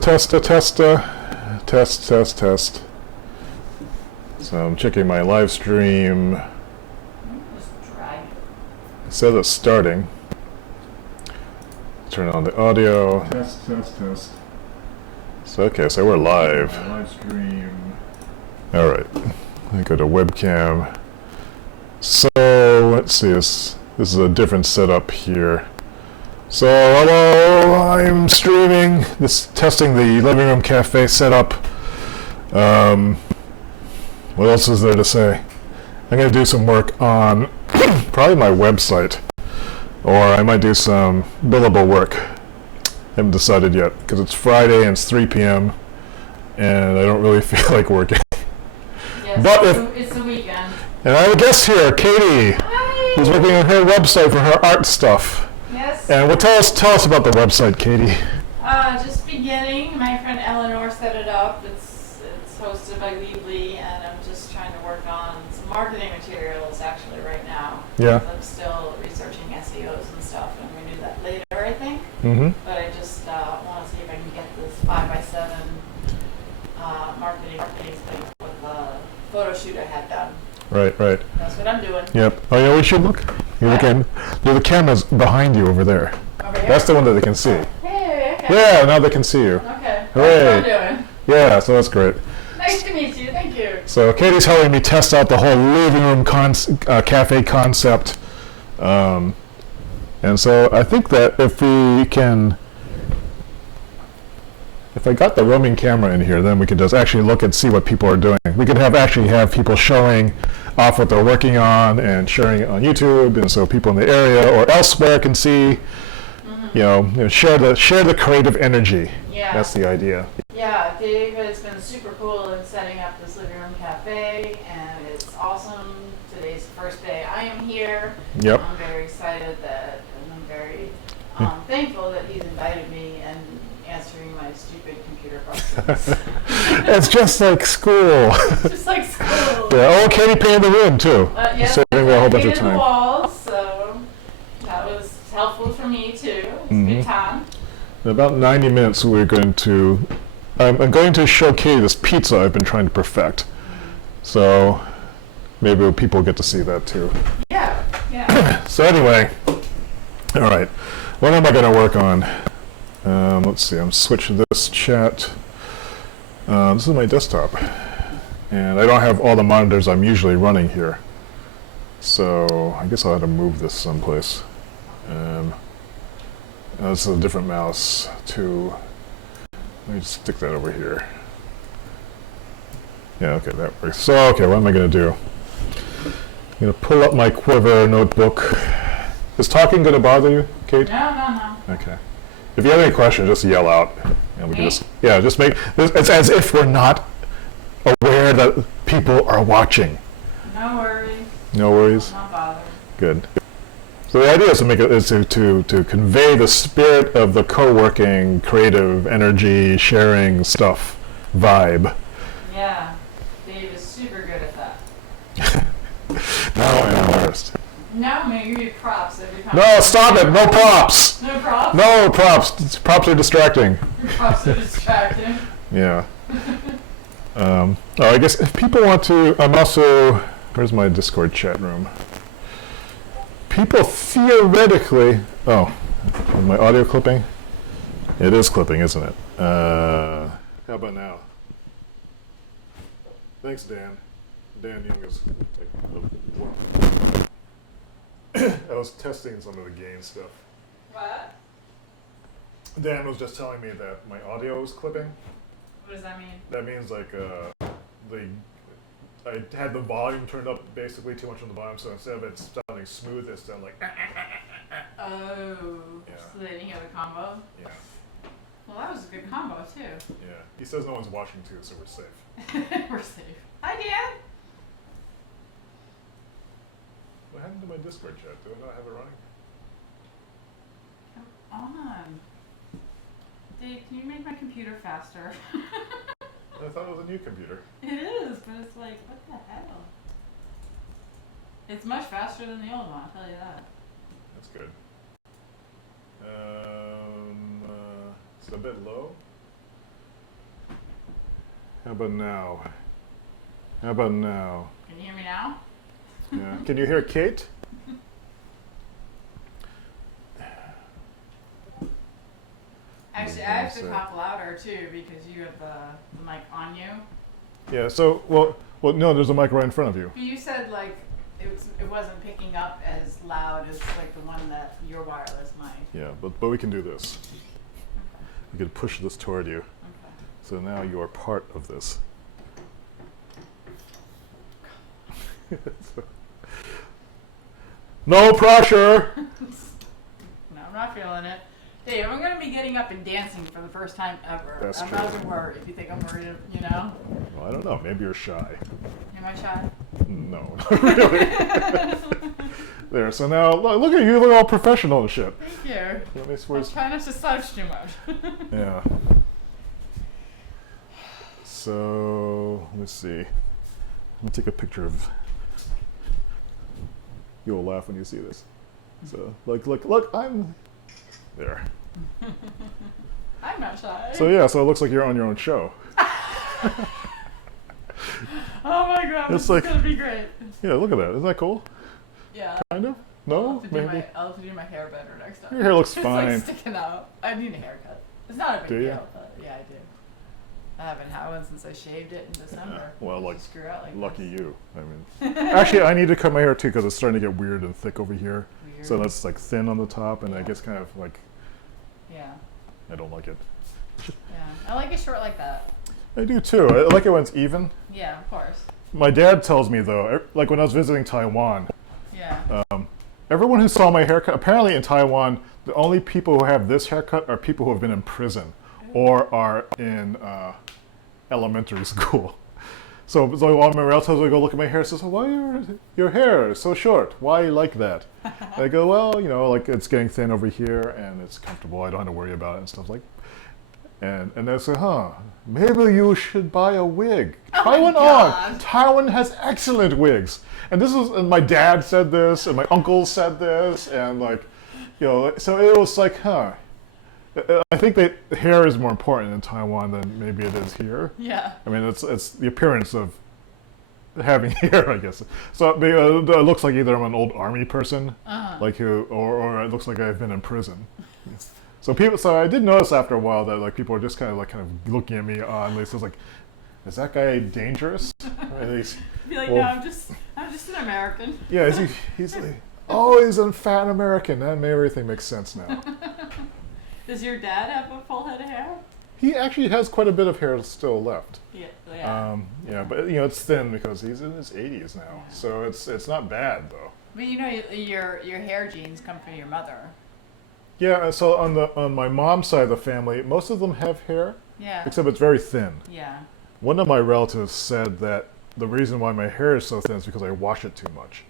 Test. So I'm checking my live stream. Just drag. It says it's starting. Turn on the audio. Test. So okay, so we're live. Live stream. All right. I go to webcam. So let's see. This is a different setup here. So hello, I'm streaming. Testing the living room cafe setup. What else is there to say? I'm gonna do some work on probably my website, or I might do some billable work. Haven't decided yet because it's Friday and it's 3 p.m. and I don't really feel like working. Yes, But it's the weekend. And I have a guest here, Katie, Hi. who's working on her website for her art stuff. Yes. And tell us about the website, Katie. Just beginning. My friend Eleanor set it up. It's hosted by Weebly, and I'm just trying to work on some marketing materials actually right now. Yeah. I'm still researching SEOs and stuff, and we do that later, I think. Mm-hmm. But I just want to see if I can get this 5x7 marketing thing with the photo shoot I had done. Right. That's what I'm doing. Yep. Oh yeah, we should look. You're looking. The camera's behind you over there. Over here? That's the one that they can see. Hey, okay. Yeah, now they can see you. Okay. Hooray. That's what I'm doing. Yeah, so that's great. Nice to meet you. Thank you. So Katie's helping me test out the whole living room cafe concept. And so I think that if I got the roaming camera in here, then we could just actually look and see what people are doing. We could have people showing off what they're working on and sharing it on YouTube, and so people in the area or elsewhere can see, share the creative energy. Yeah. That's the idea. Yeah, Dave has been super cool in setting up this living room cafe, and it's awesome. Today's the first day I am here. Yep. I'm very excited and I'm very thankful that he's invited me and answering my stupid computer questions. It's just like school. Just like school. Yeah. Oh, Katie painted the room too. Yes, Saving me a whole bunch of painted time. the walls, so that was helpful for me too. It was a good time. In about 90 minutes, I'm going to show Katie this pizza I've been trying to perfect. So maybe people get to see that too. Yeah. So anyway, all right. What am I going to work on? Let's see. I'm switching this chat. This is my desktop, and I don't have all the monitors I'm usually running here. So I guess I'll have to move this someplace. This is a different mouse too. Let me just stick that over here. Yeah, okay, that works. So, okay, what am I going to do? I'm going to pull up my Quiver notebook. Is talking going to bother you, Kate? No. Okay. If you have any questions, just yell out. And we can just make it's as if we're not aware that people are watching. No worries. No worries? Not bothered. Good. So the idea is to convey the spirit of the co-working, creative, energy, sharing stuff, vibe. Yeah, Dave is super good at that. Now I'm embarrassed. No, I'm going to give you props every time. No, stop it! No props! No props? No props! Props are distracting. Props are distracting. Yeah. I guess if people want to, I'm also, where's my Discord chat room? People theoretically, is my audio clipping? It is clipping, isn't it? How about now? Thanks, Dan. Dan Young is I was testing some of the gain stuff. What? Dan was just telling me that my audio is clipping. What does that mean? That means like I had the volume turned up basically too much on the volume, so instead of it sounding smooth, it sounded like. Oh. Yeah. So they didn't hear the combo? Yeah. Well, that was a good combo, too. Yeah. He says no one's watching too, so we're safe. We're safe. Hi, Dan. What happened to my Discord chat? Do I not have it running? Come on. Dave, can you make my computer faster? I thought it was a new computer. It is, but it's like, what the hell? It's much faster than the old one, I'll tell you that. That's good. It's a bit low. How about now? How about now? Can you hear me now? Yeah. Can you hear Kate? Actually, I have to talk louder too because you have the mic on you. Yeah. So, well, no. There's a mic right in front of you. But you said like it wasn't picking up as loud as like the one that your wireless mic. Yeah, but we can do this. Okay. We can push this toward you. Okay. So now you are part of this. No pressure. No, I'm not feeling it. Dave, I'm going to be getting up and dancing for the first time ever. That's I'm true. not worried if you think I'm worried, you know? Well, I don't know. Maybe you're shy. Am I shy? No, not really. There. So now, look at you. You look all professional and shit. Thank you. Let me I'm trying not to slouch too much. Yeah. So, let's see. Let me take a picture of. You'll laugh when you see this. So, look, I'm there. I'm not shy. So yeah, so it looks like you're on your own show. Oh my god, It's this like- is gonna be great. Yeah, look at that. Isn't that cool? Yeah. Kind of. I'll No, have, to do maybe. I'll have to do my hair better next time. Your hair looks It's fine. like sticking out. I need a haircut. It's not a big Do you? deal, but yeah, I do. I haven't had one since I shaved it in December. Well, Just like, screw out like lucky this. you. I mean, actually, I need to cut my hair too because it's starting to get weird and thick over here. Weird. So that's like thin on the top, and Yeah. it gets kind of like Yeah. I don't like it. Yeah. I like it short like that. I do too. I like it when it's even. Yeah, of course. My dad tells me though, like when I was visiting Taiwan, Yeah. everyone who saw my haircut, apparently in Taiwan, the only people who have this haircut are people who have been in prison or are in elementary school. So all my relatives would go look at my hair and says, why your hair is so short? Why you like that? I go, well, you know, like it's getting thin over here and it's comfortable. I don't have to worry about it and stuff like. And they say, maybe you should buy a wig. Try one on. Taiwan has excellent wigs. And and my dad said this, and my uncle said this, and like, you know, so it was like, I think that hair is more important in Taiwan than maybe it is here. Yeah. I mean, it's the appearance of having hair, I guess. So it looks like either I'm an old army person, like or it looks like I've been in prison. So I did notice after a while that like people are just kind of looking at me oddly. So it's like, is that guy dangerous? Be like, well, no, I'm just an American. Yeah, he's like, oh, he's a fat American. That everything makes sense now. Does your dad have a full head of hair? He actually has quite a bit of hair still left. Yeah. Yeah. Yeah, but you know it's thin because he's in his 80s now, Yeah. so it's not bad though. But you know, your hair genes come from your mother. Yeah, so on my mom's side of the family, most of them have hair, Yeah. except it's very thin. Yeah. One of my relatives said that the reason why my hair is so thin is because I wash it too much.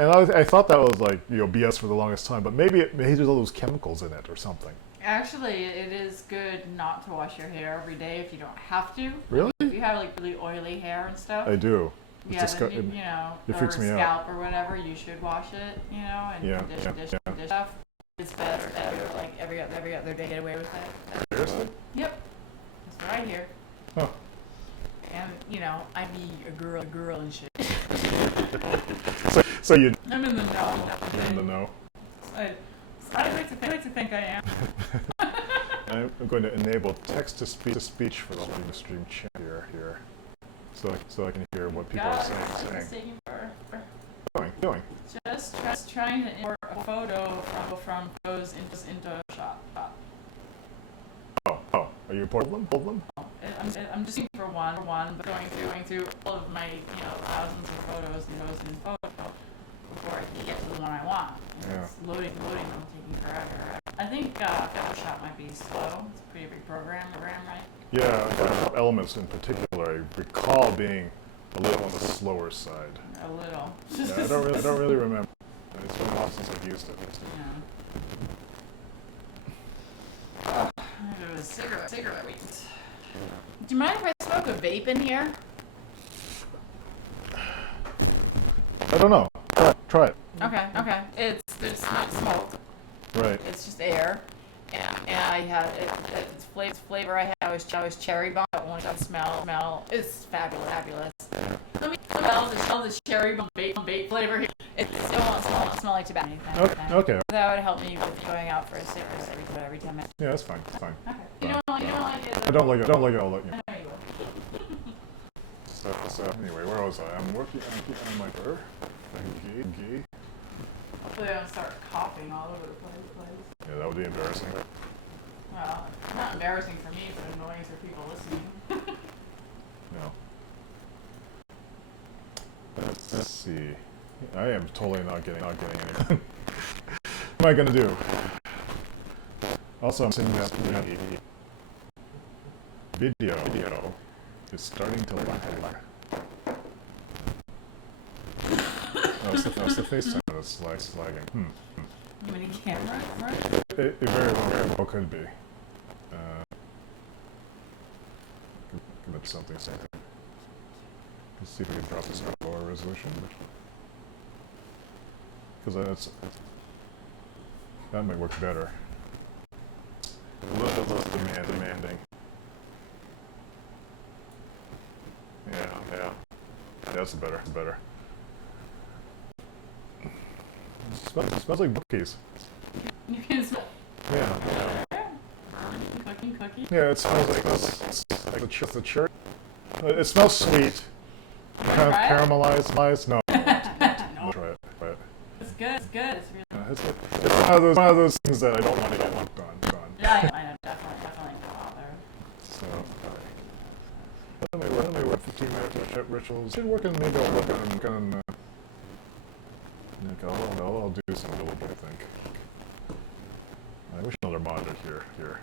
And I thought that was like, you know, BS for the longest time, but maybe there's all those chemicals in it or something. Actually, it is good not to wash your hair every day if you don't have to. Really? If you have like really oily hair and stuff. I do. Yeah, then you know, it or freaks me out. scalp or whatever, you should wash it, you know, and Yeah, condition stuff. It's better, like every other day, get away with it. Seriously? Yep, that's what I hear. Huh. And you know, I be a girl and shit. So you I'm in the know. you're in the know. I like to think I am. I'm going to enable text-to-speech for the Livestream chat here, so I can hear what people are saying. Doing. Just trying to import a photo from those into Shop. Oh, are you importing them? I'm just looking for one, but going through all of my, you know, thousands of photos in photo before I can get to the one I want. Yeah. It's loading them, taking forever. I think Photoshop might be slow. It's a pretty big program, right? Yeah, Elements in particular, I recall being a little on the slower side. A little. Yeah, I don't really remember. It's been a while since I've used it. Yeah. It was cigarette weeks. Do you mind if I smoke a vape in here? I don't know. Try it. Okay. It's not smoke. Right. It's just air. Yeah, I had its flavor. I had was cherry bomb. That one smell. It's fabulous. Let me smell the cherry bomb bait flavor. It won't smell like tobacco. Okay. That would help me with going out for a cigarette every 10 minutes. Yeah, that's fine. Okay. You don't like it. I don't like it. I'll let you. I know you will. So anyway, where was I? I'm working on my door. Ghee. Hopefully I don't start coughing all over the place. Yeah, that would be embarrassing. Well, not embarrassing for me, but annoying for people listening. No. Let's see. I am totally not getting anything. What am I gonna do? Also, I'm seeing that video is starting to lag. It's the FaceTime that's lagging. You mean camera? It very well could be. Commit something. Let's see if we can drop this to lower resolution. Because that might work better. A little demanding. Yeah. That's better. It smells like cookies. You can smell. Yeah. Cookie. Yeah, it smells like the cherry. It smells sweet. Kind of caramelized. No. No. Try it. It's good. It's really. It's one of those things that I don't want to get done. Yeah, I know. Definitely go out there. So, let me work 15-minute rituals. Should work on maybe I'll work on I'll do some a little bit, I think. I wish another monitor here.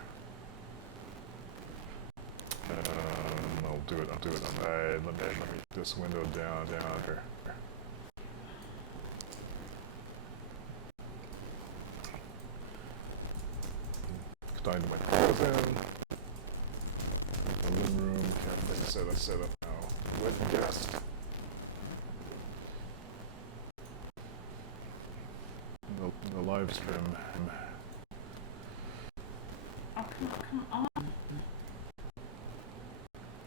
I'll do it on that. Let me this window down here. Time to my prison. The Livingroom cafe set up now. With guest. The live stream. Oh, come on.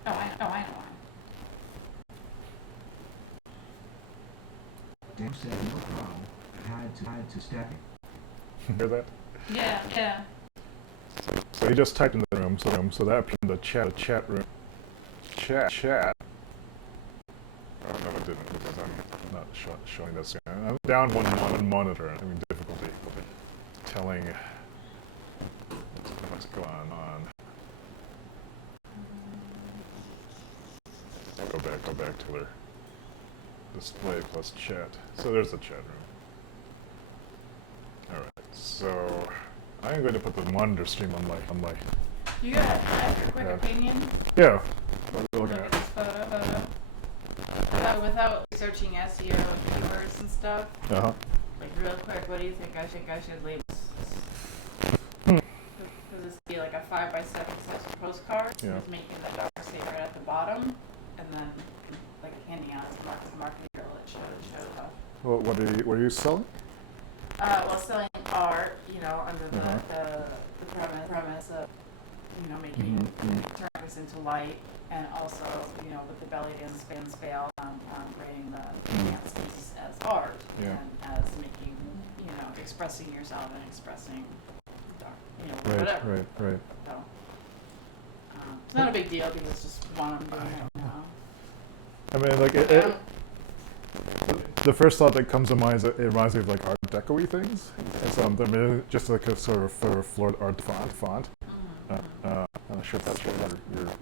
Oh, I know. Dave said no problem. Had to step. Hear that? Yeah. So he just typed in the room, so that appeared in the chat room. Chat. Oh no, it didn't, because I'm not showing this. I'm down one monitor. I'm having difficulty telling what's going on. Go back to their display plus chat. So there's the chat room. All right. So I'm going to put the monitor stream on my. You got a quick opinion? Yeah. What are you looking Look at? at this photo. Without searching SEO and keywords and stuff, Uh-huh. like real quick, what do you think I should label this? Does this be like a 5x7 size postcard? Yeah. With making the dark state right at the bottom, and then like handing out as marketing girl that showed off. Well, what are you selling? Well, selling art, under the premise of, making turns into light, and also, with the belly and scale on grading the dance pieces as art, Yeah. and as making, expressing yourself and expressing, whatever. Right. So, it's not a big deal because it's just one I'm doing right now. I mean, like the first thought that comes to mind is that it reminds me of like Art Deco-y things. And so I mean, just like a sort of florid art font. I'm not sure if that's where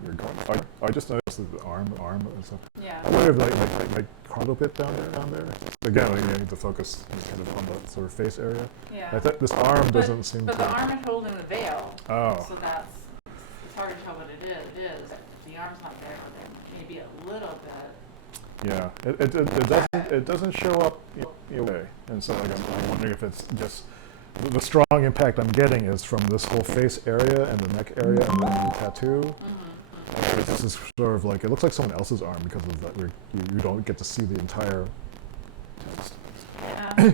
you're going. I just noticed the arm and stuff. Yeah. I wonder if like cargo bit down there. Again, I need to focus kind of on the sort of face area. Yeah. I think this arm doesn't seem But to. the arm is holding the veil. Oh. So it's hard to tell what it is. The arm's not there, but there may be a little bit. Yeah, it doesn't show up way, and so like I'm wondering if it's just the strong impact I'm getting is from this whole face area and the neck area and then the tattoo. This is sort of like it looks like someone else's arm because of that. You don't get to see the entire. Yeah.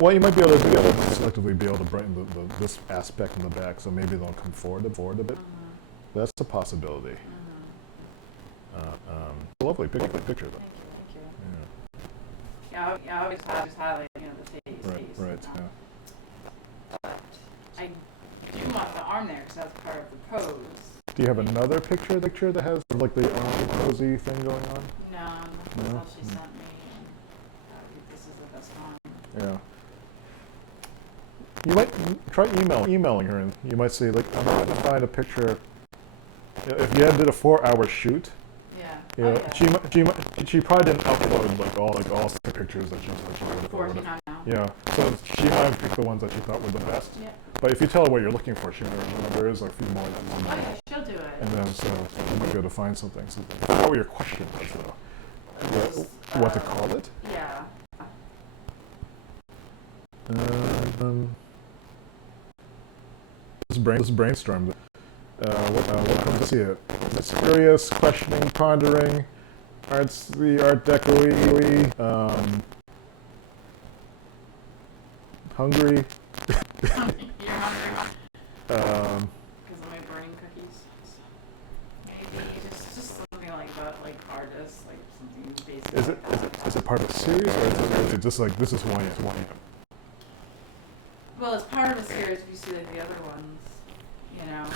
Well, you might be able to selectively be able to brighten this aspect in the back, so maybe they'll come forward a bit. That's a possibility. Lovely picture though. Thank you. Yeah, I always highlight, the face. Right. But I do want the arm there because that's part of the pose. Do you have another picture that has like the arm posy thing going on? No, that's all she sent me. And this is the best one. Yeah. You might try emailing her, and you might say, like, I'm trying to find a picture. If you did a 4-hour shoot, she probably didn't upload all the pictures that she would have. Yeah, so she might pick the ones that she thought were the best. Yeah. But if you tell her what you're looking for, she might remember there is a few more. She'll do it. And then so you might be able to find something. So what were your questions though? What to call it? Yeah. Let's brainstorm. What comes to see it? Is it curious, questioning, pondering, the art deco-y, hungry? You're hungry? Because of my burning cookies. Maybe just something about artists, like something basic. Is it part of a series, or is it just like this is who I am? Well, it's part of a series if you see the other ones,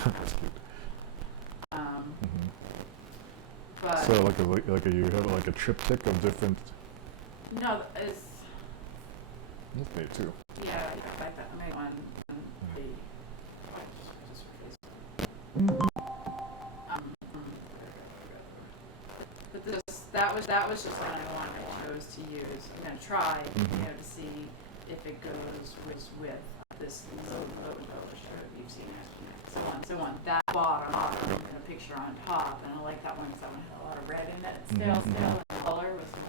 That's cute. But So you have a triptych of different. no, it's That's me too. yeah, like that. I made one. But that was just one I chose to use. I'm gonna try, to see if it goes with this logo show you've seen it. So on that bottom and a picture on top, and I like that one because that one had a lot of red in it. Still color with some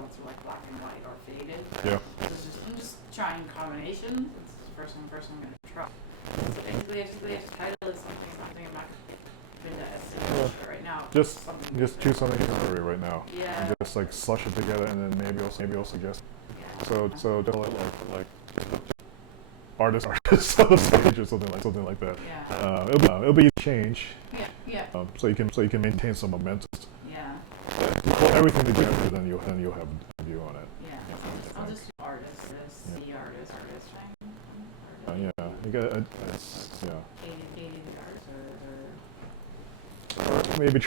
ones are like black and white or faded. Yeah. So I'm just trying combinations. This is the first one I'm gonna try. So basically, I just title it something I'm not going to right now. Just choose something contemporary right now. Yeah. And just like slush it together, and then maybe I'll suggest. Yeah. So just like artist on the stage or something like that. Yeah. It'll be a change. Yeah. So you can maintain some momentum. Yeah. If you pull everything together, then you'll have a view on it. Yeah. I'll just do artist. See artist. Yeah. You got yeah. 80 artists Or maybe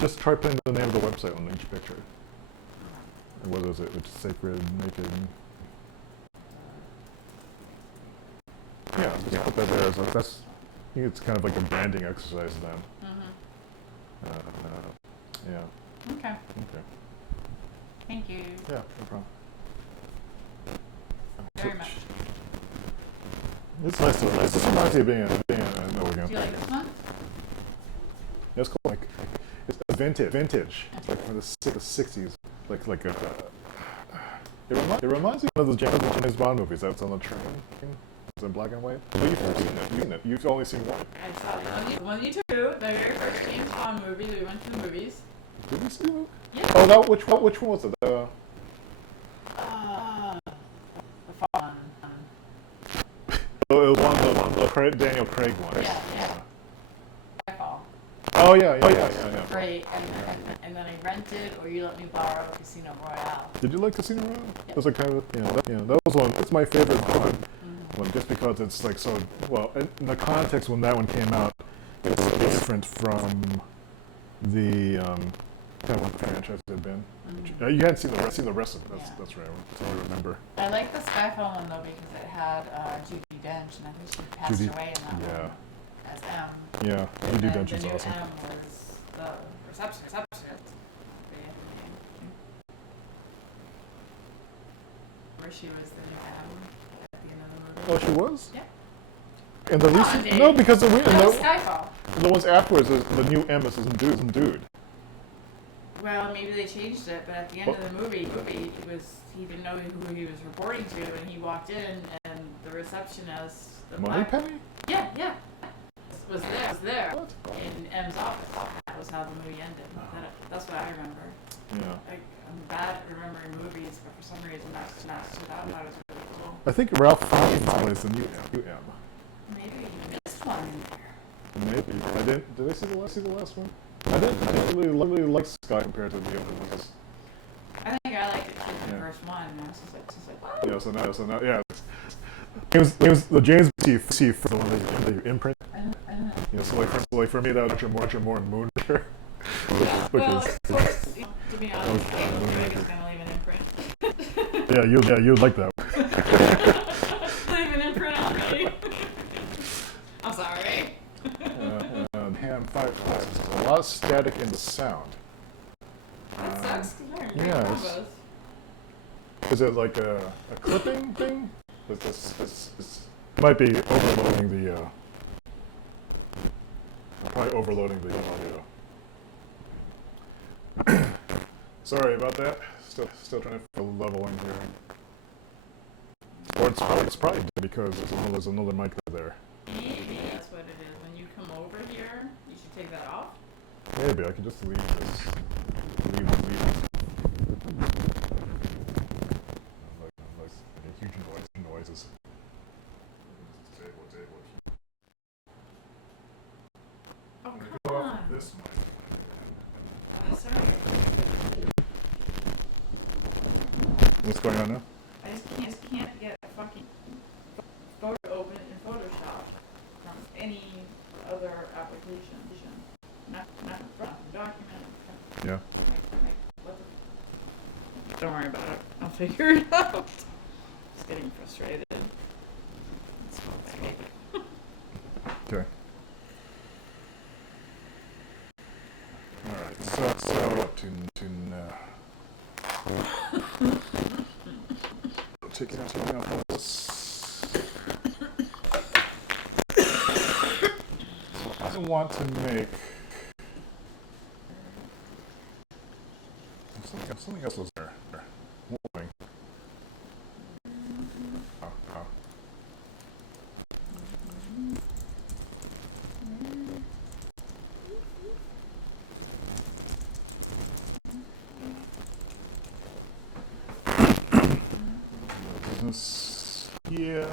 just try putting the name of the website on each picture. And what is it? It's Sacred Naked. Yeah, just put that there as I think it's kind of like a branding exercise then. Yeah. Okay. Thank you. Yeah, no problem. Very much. It's nice to This reminds me of being in Oregon. Do you like this one? Yeah, it's cool. It's vintage. It's like from the 60s. Like a. It reminds me of those James Bond movies that's on the train. It's in black and white. But you've seen it. You've only seen one. I saw the one you took, the very first James Bond movie. We went to the movies. Did we see it? Yeah. Oh, which one was it? The fun. It was the Daniel Craig one. Yeah. Skyfall. Oh yeah. Great. And then I rented, or you let me borrow Casino Royale. Did you like Casino Royale? Yeah. It was a kind of that was one. It's my favorite one. Just because it's like so well in the context when that one came out, it's so different from the kind of what the franchise had been. You hadn't seen the rest of it. That's right. That's all I remember. I like the Skyfall one though because it had Judi Dench, and I think she passed away in that one as M. Yeah, Judi Dench is the new awesome. M was the receptionist. Where she was the new M at the end of the movie. Oh, she was? Yeah. And the recent no, because that was Skyfall. The ones afterwards, the new M is some dude. Well, maybe they changed it, but at the end of the movie, he didn't know who he was reporting to, and he walked in, and the receptionist, Moneypenny? Yeah, was there What? in M's office. That was how the movie ended. That's what I remember. Yeah. Like, I'm bad at remembering movies, but for some reason that stood out. That was really cool. I think Ralph Fiennes plays the new M. Maybe you missed one in there. Maybe. I didn't. Did I see the last one? I didn't really like Sky compared to the other ones. I think I liked it too in the first one. And I was just like, what? Yeah. So now, yeah. The James T. for the one that you imprint. I don't know. You know, so like for me, that was more Moonraker. Well, of course, to be honest, Moonraker is gonna leave an imprint. Yeah, you'd like that. Leave an imprint on me. I'm sorry. Ham 5 classes. A lot of static in the sound. That sucks. Yes. Is it like a clipping thing? This might be overloading the probably overloading the audio. Sorry about that. Still trying to feel leveling here. Or it's probably because there's another mic there. Maybe that's what it is. When you come over here, you should take that off. Maybe I can just leave this. Leave. Like huge noises. Oh, come on. This mic. Oh, sorry. What's going on now? I just can't get a fucking photo open in Photoshop from any other application. Not from document. Yeah. What the... Don't worry about it. I'll figure it out. Just getting frustrated. It's okay. Okay. All right. So what to take out this. I want to make something else was there. Moving. Oh. Business here.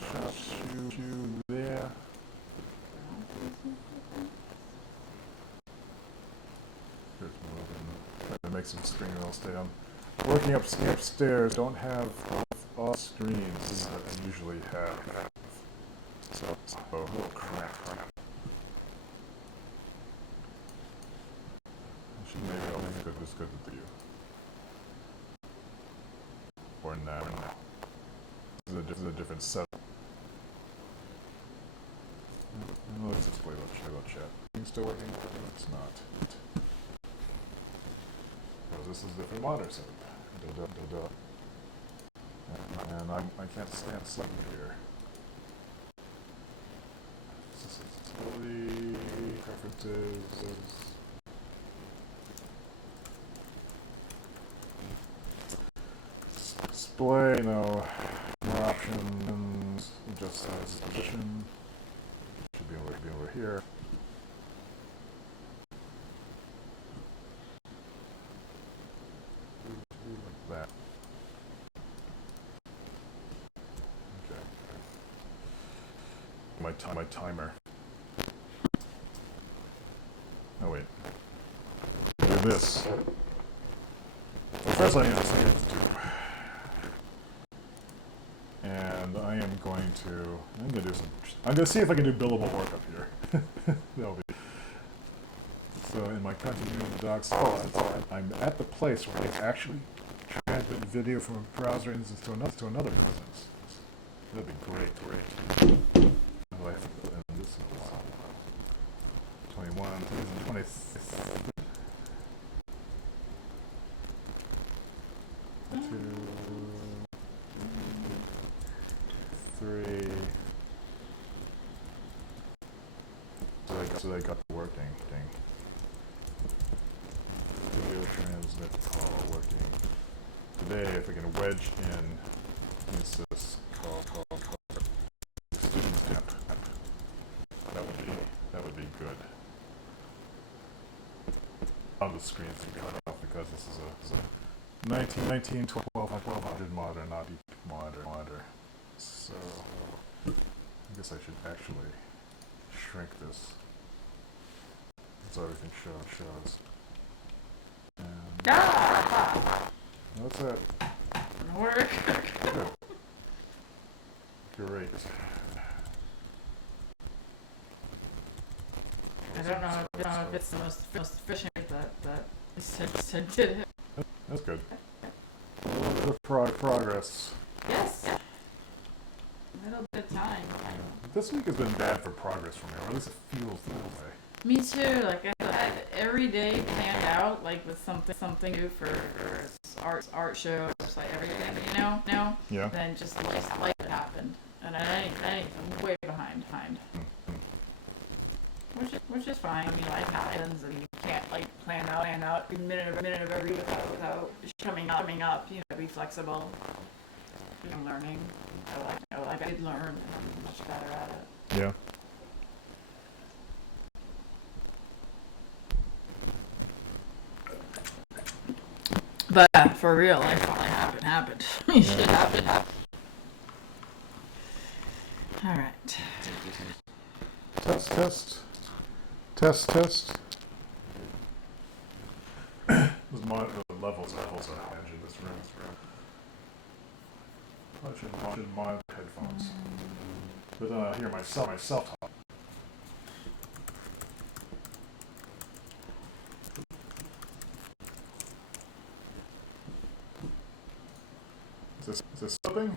Shop shoe there. Try to make some screen real estate. I'm working upstairs. Don't have all screens that I usually have. So oh crap. Maybe I'll make it as good as you. Or now. This is a different setup. Let's just play about chat. Things still working? No, it's not. Because this is a different monitor setup. And I can't stand something here. Accessibility, preferences. Display, more options, adjust size position. Should be over here. Like that. Okay. My timer. Oh wait. Do this. First I need to do. And I'm gonna see if I can do billable work up here. That'll be. So in my continuity docs, I'm at the place where I can actually transmit video from a browser instance to another instance. That'd be great. Oh, I have to put in this in a while. 21, 20. 3. So they got the working thing. Video transmit call working. Today, if we can wedge in, it's this call students app. That would be good. the screens to be cut off because this is a 1200 monitor, not deep monitor. So I guess I should actually shrink this so everything shows. And what's that? Work. Good. Great. I don't know if it's the most efficient, but at least I did it. That's good. A little bit of progress. Yes. A little bit of time. This week has been bad for progress for me, or at least it feels that way. Me too. Like I had every day planned out, like with something new for art shows, like everything, you know. Yeah. Then just life happened, and I'm way behind. Which is fine. I mean, life happens, and you can't like plan out a minute of every without coming up. You know, be flexible. I'm learning. I did learn, and I'm much better at it. Yeah. But for real, life finally happened. Shit happened. All right. Test. The levels are engine this room. I should monitor headphones. But then I hear myself talk. Is this slipping?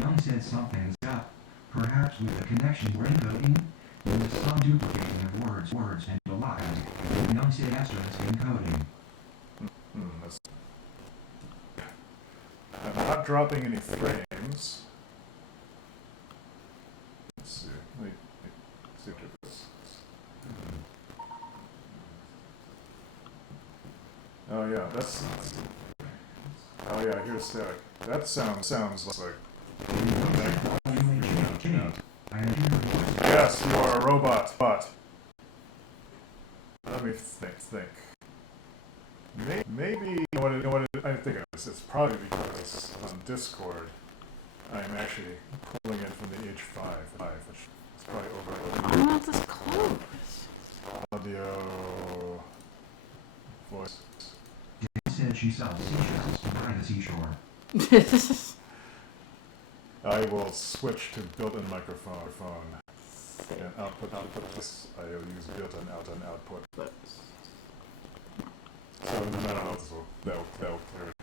Young said something's up. Perhaps with the connection we're encoding, there was some duplicating of words and a lot. Young said asterisk encoding. I'm not dropping any frames. Let's see. Let me see what this. Oh yeah, that's. Oh yeah, here's static. That sounds like. Yes, you are a robot. Let me think. Maybe what I think it is. It's probably because on Discord I'm actually pulling in from the H5, which is probably over. I don't know if this close. Audio, voice. Said she sells seashells by the seashore. I will switch to built-in microphone and output this. I will use built-in output. So I don't know if that'll clear it.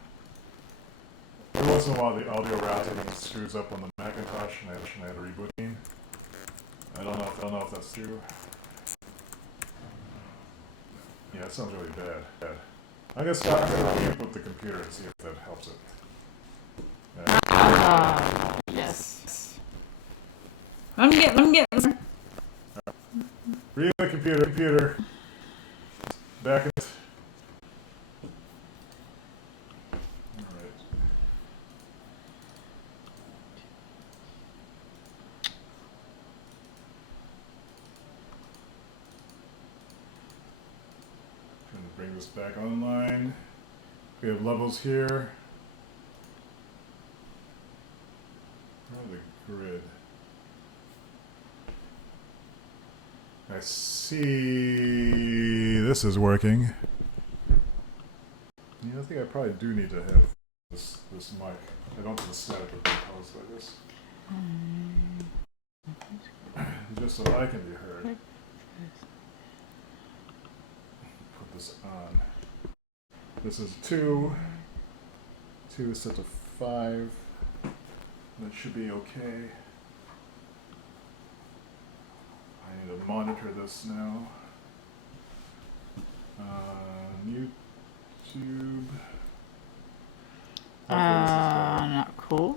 Every once in a while the audio routing screws up on the Macintosh and I had to reboot it. I don't know if that's true. Yeah, it sounds really bad. I guess I'm going to reboot the computer and see if that helps it. Yes. I'm getting. Read the computer. Back it. Alright. Trying to bring this back online. We have levels here. Where are the grid? I see this is working. Yeah, I think I probably do need to have this mic. I don't have the static of the house like this. Just so I can be heard. Put this on. This is 2. 2 is set to 5. That should be okay. I need to monitor this now. YouTube. Hopefully this is better. Not cool.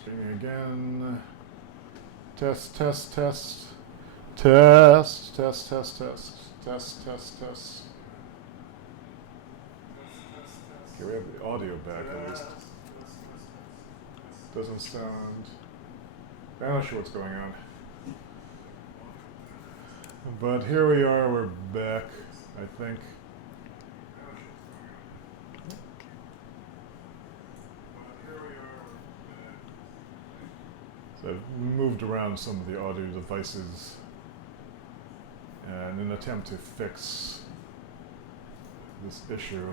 Streaming again. Test, test, test. Test, test, test, test. Test, test, test. Okay, we have the audio back at least. Doesn't sound... I'm not sure what's going on. But here we are, we're back, I think. So I've moved around some of the audio devices in an attempt to fix this issue.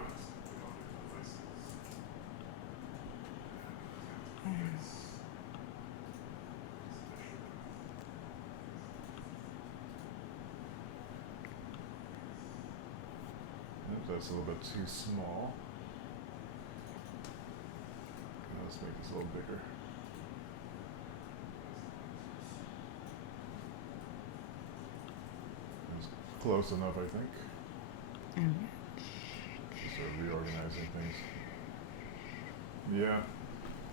That's a little bit too small. Let's make this a little bigger. It's close enough, I think. Just start reorganizing things. Yeah.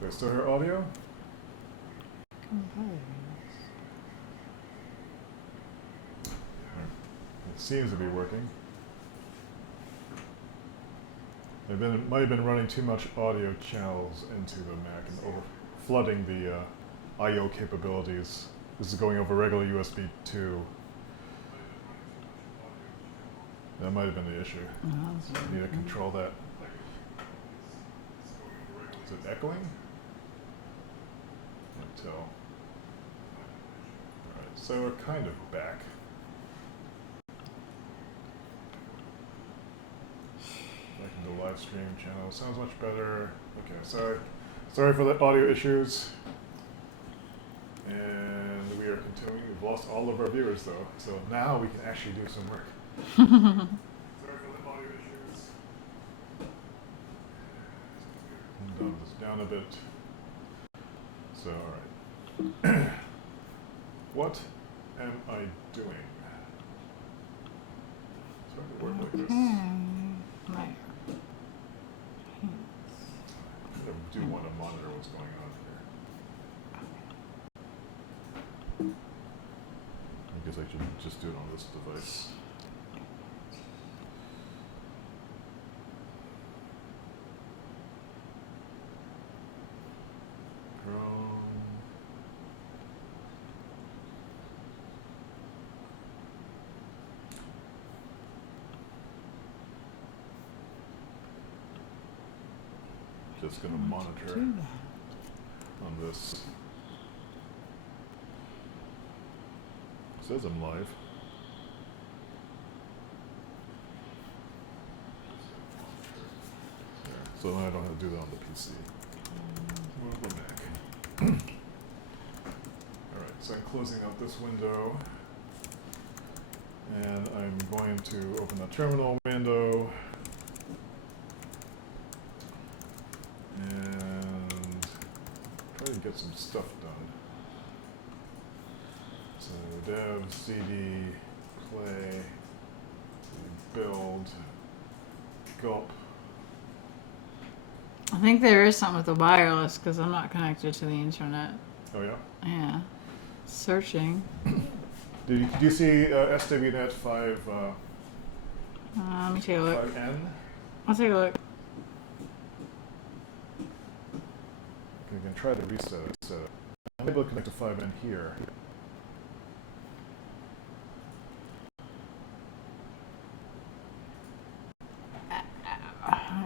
Do I still hear audio? It seems to be working. Might have been running too much audio channels into the Mac and over flooding the I/O capabilities. This is going over regular USB 2. That might have been the issue. I need to control that. Is it echoing? Can't tell. Alright, so we're kind of back. Back in the live stream channel. Sounds much better. Okay, sorry for the audio issues. And we are continuing. We've lost all of our viewers though, so now we can actually do some work. Sorry for the audio issues. Dumb this down a bit. So, alright. What am I doing? So I can work like this. Right. I do want to monitor what's going on here. I guess I should just do it on this device. Just going to monitor on this. It says I'm live. There. So I don't have to do that on the PC. Or the Mac. Alright, so I'm closing out this window. And I'm going to open the terminal window. And try to get some stuff done. So dev, cd, play, build, gulp. I think there is something with the wireless because I'm not connected to the internet. Oh yeah? Yeah. Searching. Did you see SWNet 5, Let me take a look. 5N? I'll take a look. You can try to reset it. So I'm able to connect to 5N here.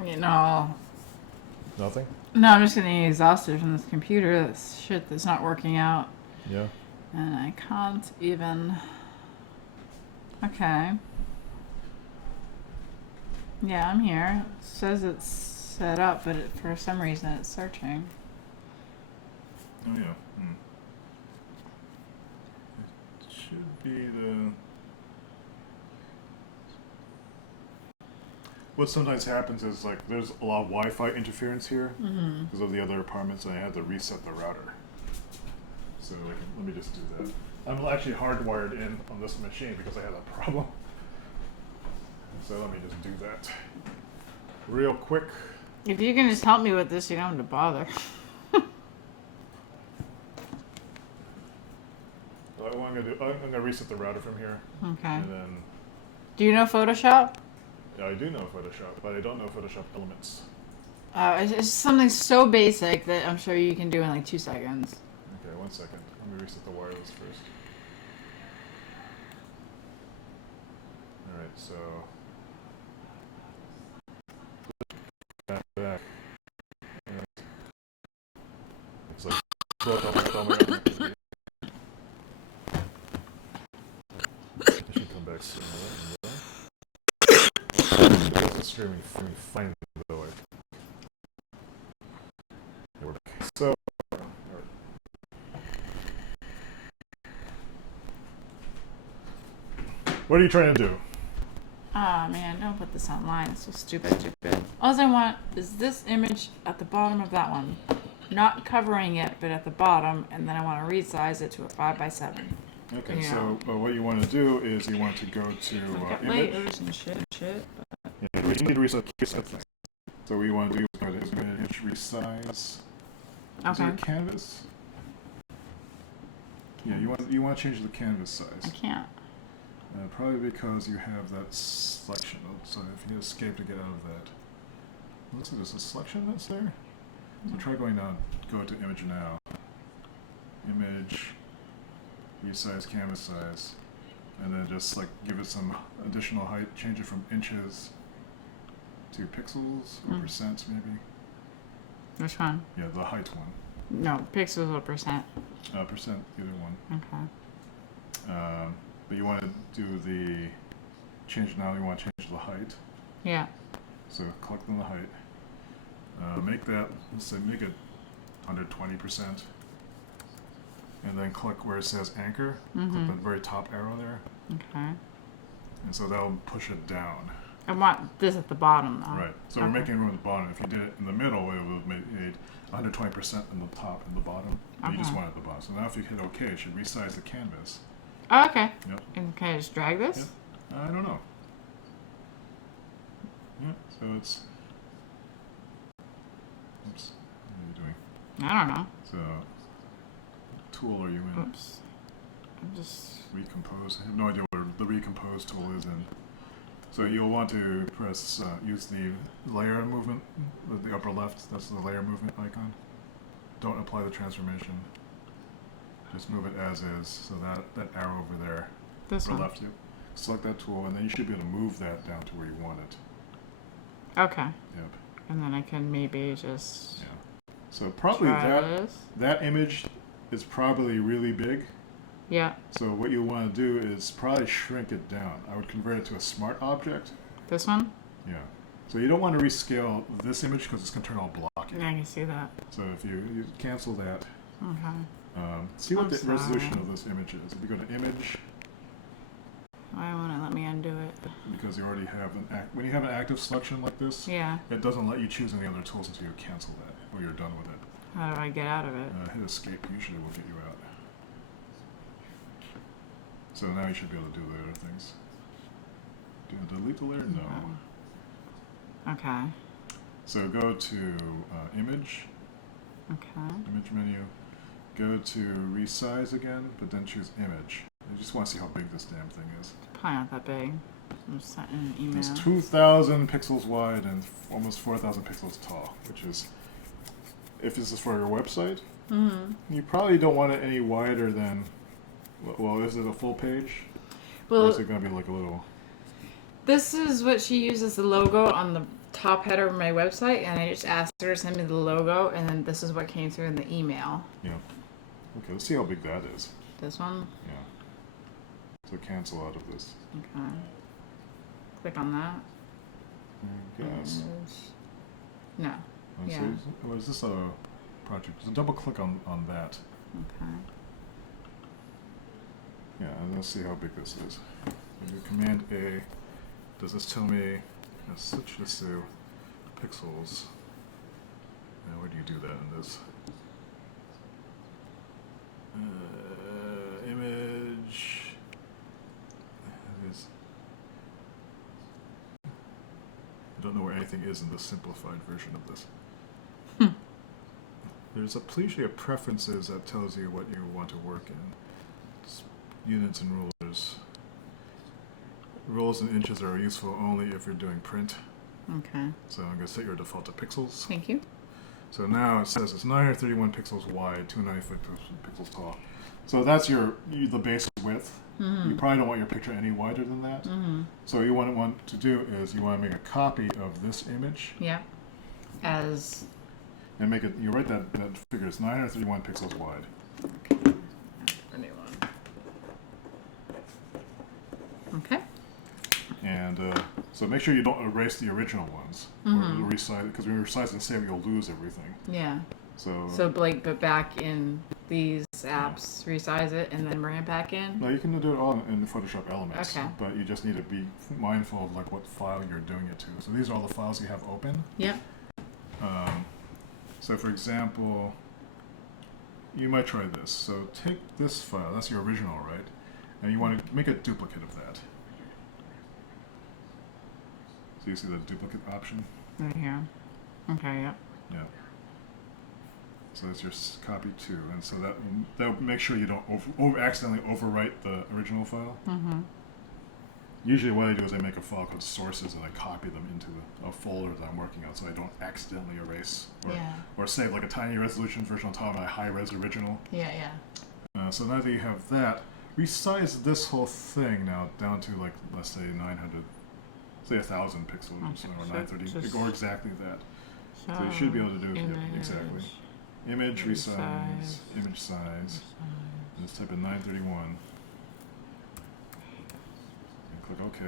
You know. Nothing? No, I'm just getting exhausted from this computer. That's shit that's not working out. Yeah. And I can't even... Okay. Yeah, I'm here. It says it's set up, but for some reason it's searching. Oh yeah. It should be the... What sometimes happens is like there's a lot of Wi-Fi interference here because of the other apartments, and I had to reset the router. So let me just do that. I'm actually hardwired in on this machine because I had a problem. So let me just do that real quick. If you can just help me with this, you don't have to bother. I'm gonna reset the router from here, Okay. and then Do you know Photoshop? I do know Photoshop, but I don't know Photoshop Elements. It's something so basic that I'm sure you can do in like 2 seconds. Okay, 1 second. Let me reset the wireless first. All right, so back. It's like it should come back soon. It's streaming fine though. We're back. So, what are you trying to do? Ah, man, don't put this online. It's so stupid. All I want is this image at the bottom of that one. Not covering it, but at the bottom, and then I want to resize it to a 5x7. Okay, Yeah. so what you want to do is you want to go to Got image. layers and shit. Yeah, you need to reset things. So what you want to do is go to image, resize. Is Okay. it canvas? Yeah, you want to change the canvas I size. can't. Probably because you have that selection. So if you escape to get out of that. Looks like there's a selection that's there. So try going down, go to image now. Image, resize canvas size, and then just like give it some additional height, change it from inches to pixels or percent maybe. Which one? Yeah, the height one. No, pixels or percent. Percent, either one. Okay. But you want to do the change now, you want to change the height. Yeah. So click on the height. Make that, let's say make it 120%. And then click where it says anchor. Click that very top arrow there. Okay. And so that'll push it down. I want this at the bottom, though. Right. So we're making room at the bottom. If you did it in the middle, it would have made 120% in the top and the bottom. And you just want it at the bottom. So now if you hit OK, it should resize the canvas. Oh, okay. Yep. And can I just drag this? Yep. I don't know. Yeah, so it's... Oops. What are you doing? I don't know. So, what tool are you in? Oops. I'm just... Recompose. I have no idea where the recompose tool is in. So you'll want to press, use the layer movement, the upper left, that's the layer movement icon. Don't apply the transformation. Just move it as is, so that arrow over there, This upper one. left, you select that tool, and then you should be able to move that down to where you want it. Okay. Yep. And then I can maybe just... Yeah. So probably try this. that image is probably really big. Yeah. So what you want to do is probably shrink it down. I would convert it to a smart object. This one? Yeah. So you don't want to rescale this image because it's going to turn all blocky. Yeah, I can see that. So if you cancel that, Okay. see what I'm the resolution sorry. of this image is. If you go to image, Why won't it let me undo it? because you already have when you have an active selection like this, Yeah. it doesn't let you choose any other tools until you cancel that or you're done with it. How do I get out of it? Hit escape usually will get you out. So now you should be able to do the other things. Do you delete the layer? No. Okay. So go to image, Okay. image menu, go to resize again, but then choose image. You just want to see how big this damn thing is. Probably not that big. I'm just sending an email. It's 2,000 pixels wide and almost 4,000 pixels tall, which is, if this is for your website, you probably don't want it any wider than, well, is it a full page? Or Well, is it going to be like a little... this is what she uses the logo on the top header of my website, and I just asked her to send me the logo, and then this is what came through in the email. Yeah. Okay, let's see how big that is. This one? Yeah. So cancel out of this. Okay. Click on that. I guess. No. Let's Yeah. see. Is this a project? So double click on that. Okay. Yeah, and let's see how big this is. I do Command A. Does this tell me? Let's switch this to pixels. Now, where do you do that in this? Image. It is. I don't know where anything is in the simplified version of this. There's usually a preferences that tells you what you want to work in. units and rulers. Rules and inches are useful only if you're doing print. Okay. So I'm going to set your default to pixels. Thank you. So now it says it's 931 pixels wide, 295 pixels tall. So that's the base width. Mm-hmm. You probably don't want your picture any wider than that. Mm-hmm. So you want to do is you want to make a copy of this image. Yeah. As. And make it. You write that figure. It's 931 pixels wide. Okay. Anyone. Okay. And so make sure you don't erase the original ones or resize it, because when you resize and save it, you'll lose everything. Yeah. So Blake, but back in these apps, resize it and then bring it back in. no, you can do it all in the Photoshop Elements. Okay. But you just need to be mindful of like what file you're doing it to. So these are all the files you have open. Yep. So for example, you might try this. So take this file. That's your original, right? And you want to make a duplicate of that. So you see the duplicate option? Right here. Okay. Yep. Yeah. So that's your copy too, and so that'll make sure you don't accidentally overwrite the original file. Mm-hmm. Usually, what I do is I make a file called sources and I copy them into a folder that I'm working on, so I don't accidentally erase or save like a tiny resolution version on top of my high res original. Yeah. Yeah. So now that you have that, resize this whole thing now down to like let's say 900, say 1,000 pixels or 930, or exactly that. So you should be able to do it exactly. Image resize, image size. Let's type in 931. And click OK.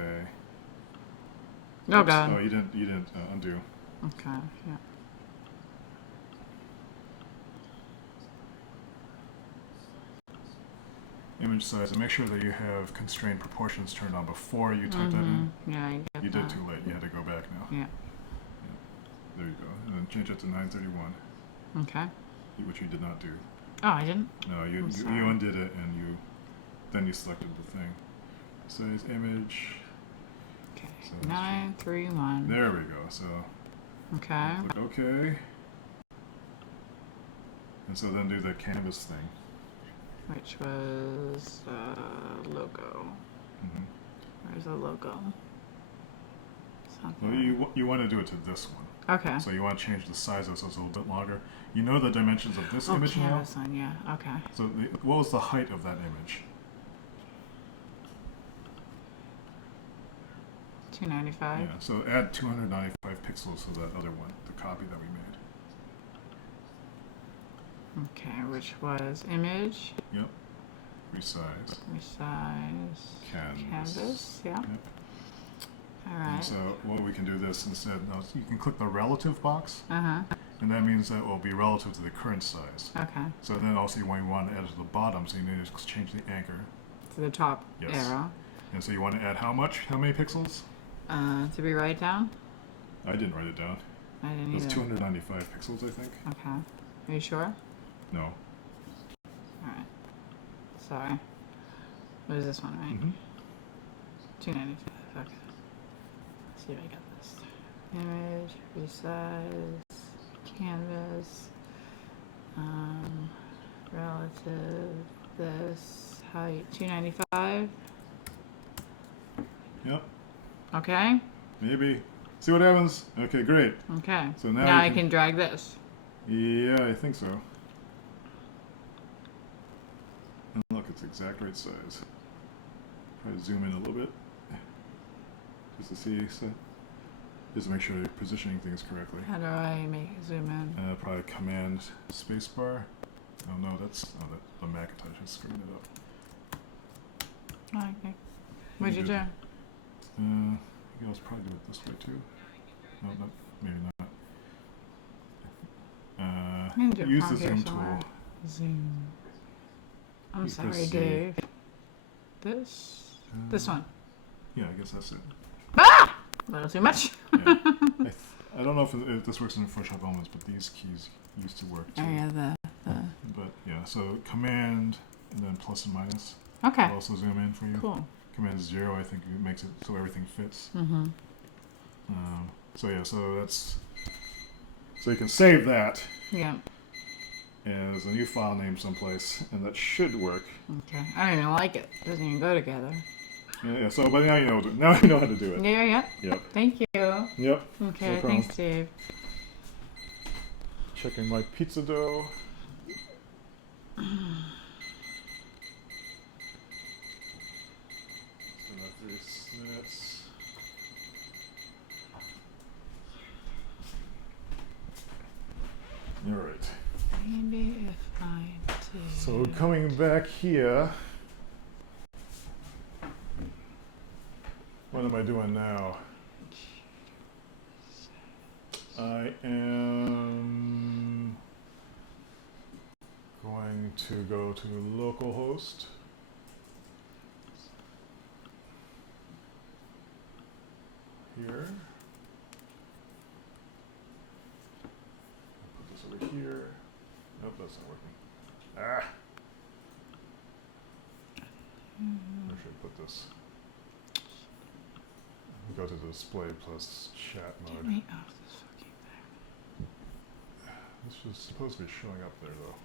Oh Oops. God. Oh, you didn't undo. Okay. Yeah. Image size, and make sure that you have constrained proportions turned on before you type that in. Yeah, I get You that. did too late. You had to go back now. Yeah. There you go. And then change it to 931, Okay. which you did not do. Oh, I didn't. No, you undid it, and then you selected the thing. Size image. Okay. So 931. there we go. So Okay. click OK. And so then do the canvas thing. Which was logo. Mm-hmm. Where's the logo? Well, you want to do it to this one. Okay. So you want to change the size of it so it's a little bit longer. You know the dimensions of this image now? Canvas one, yeah. Okay. So what was the height of that image? 295. Yeah, so add 295 pixels to that other one, the copy that we made. Okay, which was image. Yep. Resize. Canvas. Yeah. Yep. All right. And so what we can do this instead, now you can click the relative box, Uh-huh. and that means that it will be relative to the current size. Okay. So then also you want to add it to the bottom, so you need to change the anchor. To the top Yes. arrow. And so you want to add how much? How many pixels? To be right down? I didn't write it down. I didn't It was either. 295 pixels, I think. Okay. Are you sure? No. Alright. Sorry. What is this one, right? Mm-hmm. 295. Okay. Let's see if I got this. Image, resize, canvas, relative, this, height, 295. Yep. Okay. Maybe. See what happens? Okay, great. Okay. So now now you I can drag this. Yeah, I think so. And look, it's the exact right size. Try to zoom in a little bit. Just to see, just to make sure you're positioning things correctly. How do I make zoom in? Probably Command Spacebar. Oh no, the Macintosh has screwed it up. Oh, okay. What'd you do? I think I'll probably do it this way too. No, maybe not. I'm gonna do it Use from the here zoom somewhere. tool. Zoom. I'm You sorry, press Z. Dave. This one. Yeah, I guess that's it. Ah! A little too much. Yeah. I don't know if this works in Photoshop Elements, but these keys used to work too. Oh yeah, the. But yeah, so Command and then plus and minus. Okay. Will also zoom in for you. Cool. Command 0, I think, it makes it so everything fits. Mm-hmm. So yeah, so you can save that. Yeah. And there's a new file name someplace, and that should work. Okay. I don't even like it. It doesn't even go together. Yeah, so, but now you know, now you know how to do it. Yeah. Yep. Thank you. Yep. Okay, No problem. thanks, Steve. Checking my pizza dough. Just enough 3 minutes. All right. Maybe if I do. So coming back here, what am I doing now? I am going to go to localhost. Here. Put this over here. Nope, that's not working. Ah! Where should I put this? Go to display plus chat Get mode. me off this fucking thing. This is supposed to be showing up there though.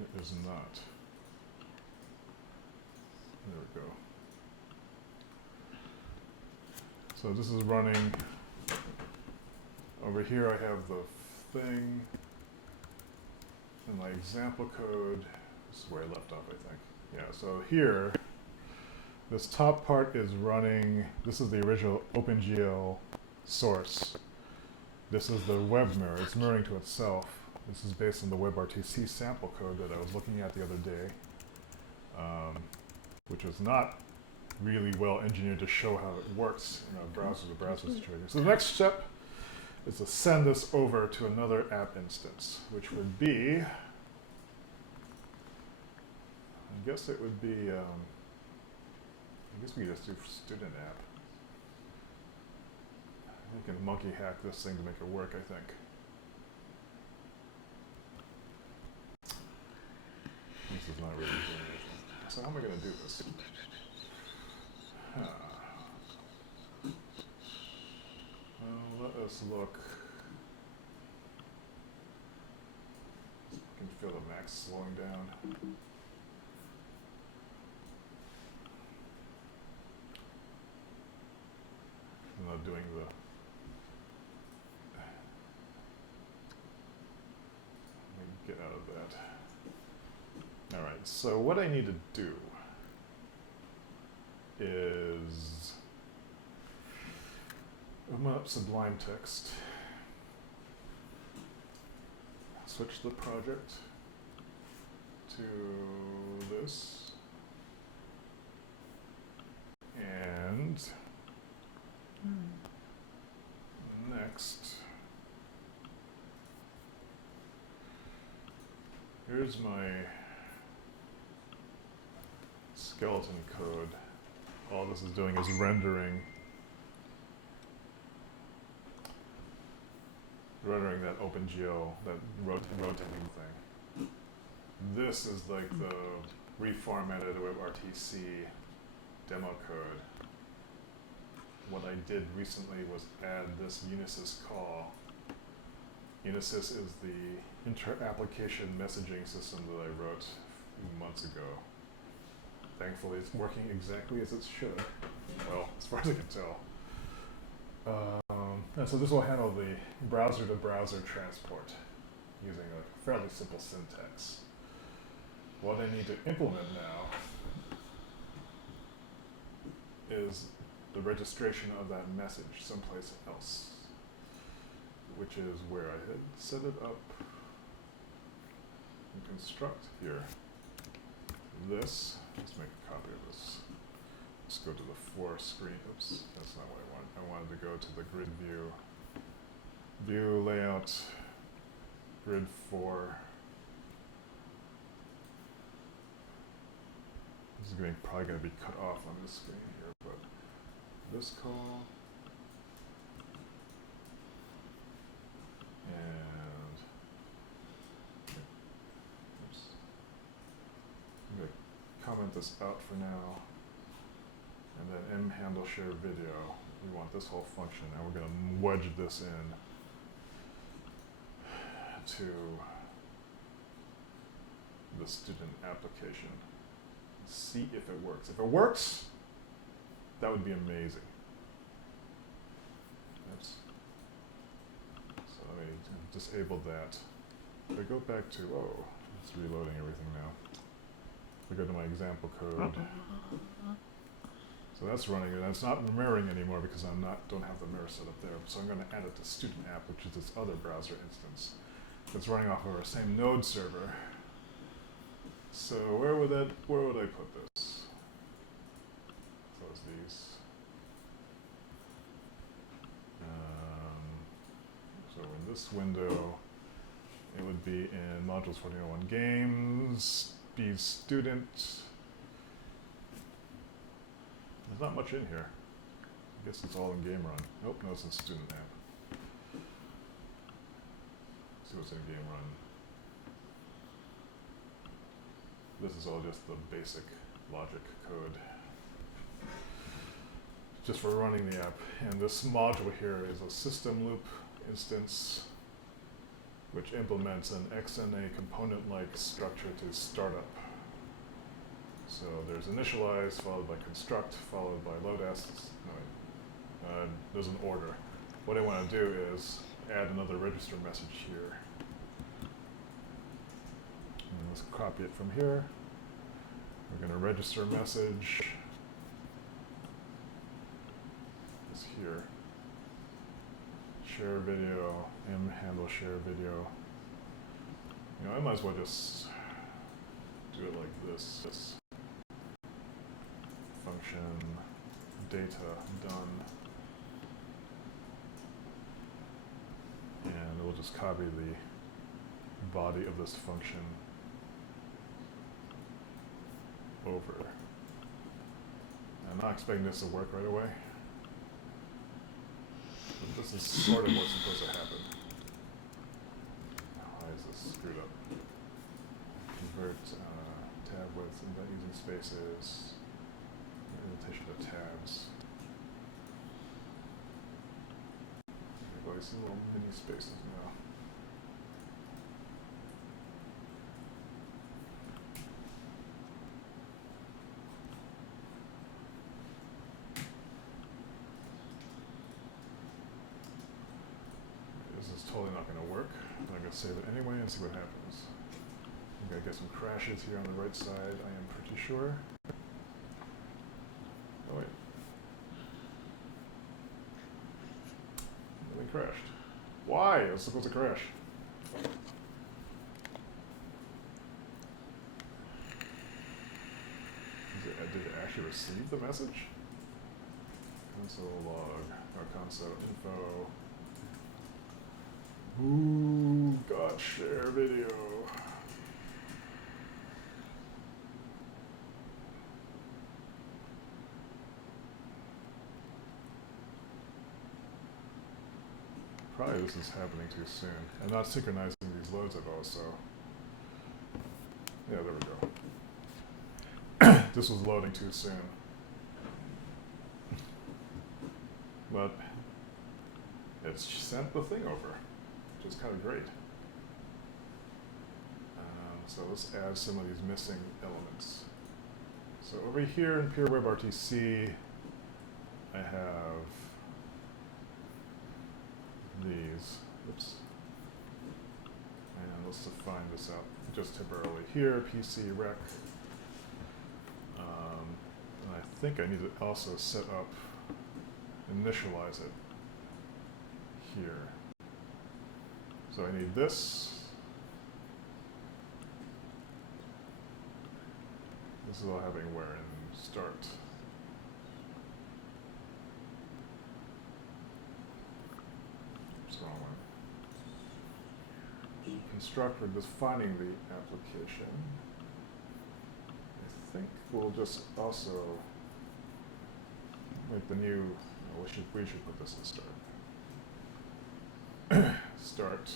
It is not. There we go. So this is running. Over here I have the thing. And my example code. This is where I left off, I think. Yeah, so here, this top part is running. This is the original OpenGL source. This is the web mirror. It's mirroring to itself. This is based on the WebRTC sample code that I was looking at the other day, which is not really well engineered to show how it works in a browser-to-browser situation. So the next step is to send this over to another app instance, which would be, I guess it would be, I guess we could just do student app. We can monkey hack this thing to make it work, I think. This is not really doing anything. So how am I going to do this? Well, let us look. I can feel the Mac slowing down. I'm not doing the. Let me get out of that. All right. So what I need to do is open up Sublime Text, switch the project to this, and next, here's my skeleton code. All this is doing is rendering that OpenGL, that rotating thing. This is like the reformatted WebRTC demo code. What I did recently was add this Unisys call. Unisys is the inter-application messaging system that I wrote a few months ago. Thankfully, it's working exactly as it should. Well, as far as I can tell. And so this will handle the browser-to-browser transport using a fairly simple syntax. What I need to implement now is the registration of that message someplace else, which is where I had set it up in construct here. This, let's make a copy of this. Let's go to the 4 screen. Oops, that's not what I want. I wanted to go to the grid view. View layout, grid 4. This is probably going to be cut off on this screen here, but this call. And, oops. I'm going to comment this out for now. And then M handle share video. We want this whole function. Now we're going to wedge this in to the student application. See if it works. If it works, that would be amazing. Oops. So let me disable that. If I go back to, oh, it's reloading everything now. If I go to my example code. So that's running, and it's not mirroring anymore because don't have the mirror set up there. So I'm going to add it to student app, which is this other browser instance. It's running off of our same node server. So where would I put this? Close these. So in this window, it would be in modules 1401 games, be student. There's not much in here. I guess it's all in game run. Nope, no, it's in student app. See what's in game run. This is all just the basic logic code. Just for running the app. And this module here is a system loop instance which implements an XNA component-like structure to startup. So there's initialize, followed by construct, followed by load-s. There's an order. What I want to do is add another register message here. And let's copy it from here. We're going to register a message. It's here. Share video, handle share video. You know, I might as well just do it like this. Function, data, done. And we'll just copy the body of this function over. I'm not expecting this to work right away. But this is sort of what's supposed to happen. Why is this screwed up? Convert tab width and using spaces. Indentation of tabs. I see little mini spaces now. This is totally not going to work. I'm going to save it anyway and see what happens. I'm going to get some crashes here on the right side, I am pretty sure. Oh wait. It crashed. Why? It was supposed to crash. Did it actually receive the message? Console log, or console info. Ooh, got share video. Probably this is happening too soon. I'm not synchronizing these loads at all, so. Yeah, there we go. This was loading too soon. But it's sent the thing over, which is kind of great. So let's add some of these missing elements. So over here in Pure Web RTC, I have these. Oops. And let's define this out just temporarily here, PC rec. And I think I need to also set up, initialize it here. So I need this. This is all happening where in start. What's wrong with construct, we're defining the application. I think we'll just also make the new, we should put this in start. Start.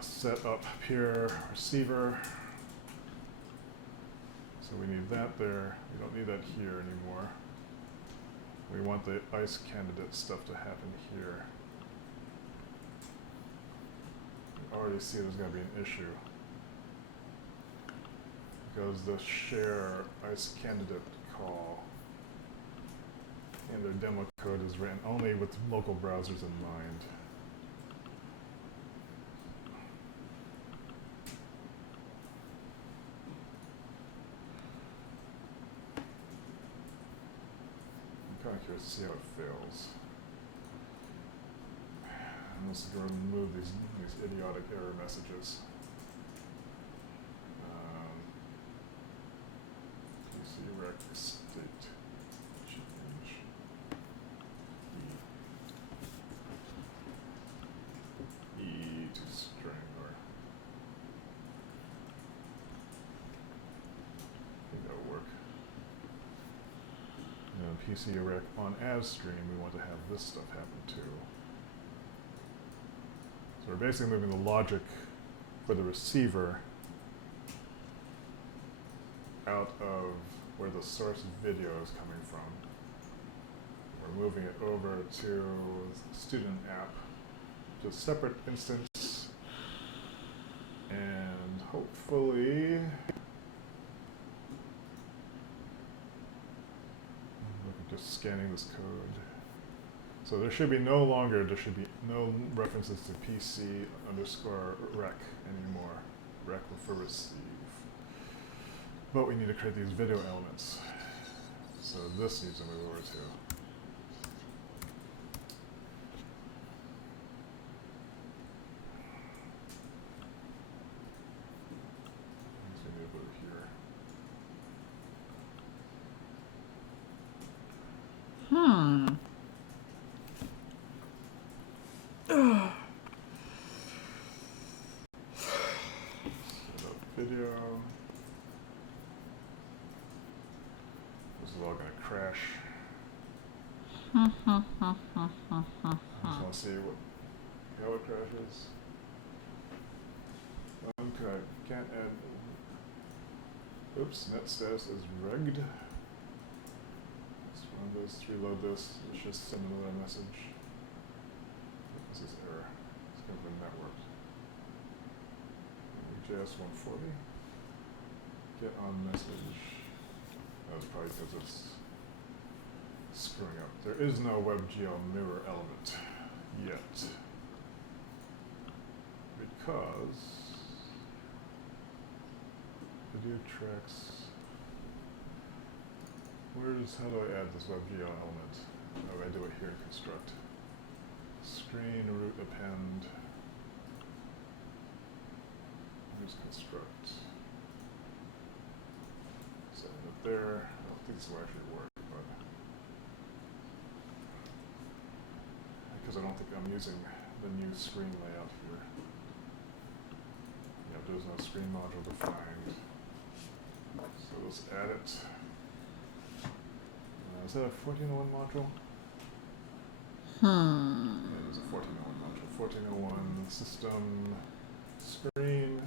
Set up pure receiver. So we need that there. We don't need that here anymore. We want the ICE candidate stuff to happen here. We already see there's going to be an issue. Because the share ICE candidate call and their demo code is written only with local browsers in mind. I'm kind of curious to see how it fails. I'm just going to remove these idiotic error messages. PC rec state change E to string, or I think that'll work. And PC rec on as stream, we want to have this stuff happen too. So we're basically moving the logic for the receiver out of where the source video is coming from. We're moving it over to the student app, to a separate instance, and hopefully, I'm just scanning this code. So there should be no references to PC underscore rec anymore. Rec for receive. But we need to create these video elements. So this needs to move over too. Needs to move over here. Set up video. This is all going to crash. I just want to see how it crashes. Okay, can't add. Oops, net status is regged. Let's run this, reload this. Let's just send another message. What is this error? It's going to be networked. JS 140. Get on message. That was probably because it's screwing up. There is no WebGL mirror element yet. Because video tracks. How do I add this WebGL element? Oh, I do it here in construct. Screen root append. Here's construct. Set it up there. I don't think this will actually work, but because I don't think I'm using the new screen layout here. Yeah, there's no screen module defined. So let's add it. Is that a 1401 module? Yeah, there's a 1401 module. 1401 system screen.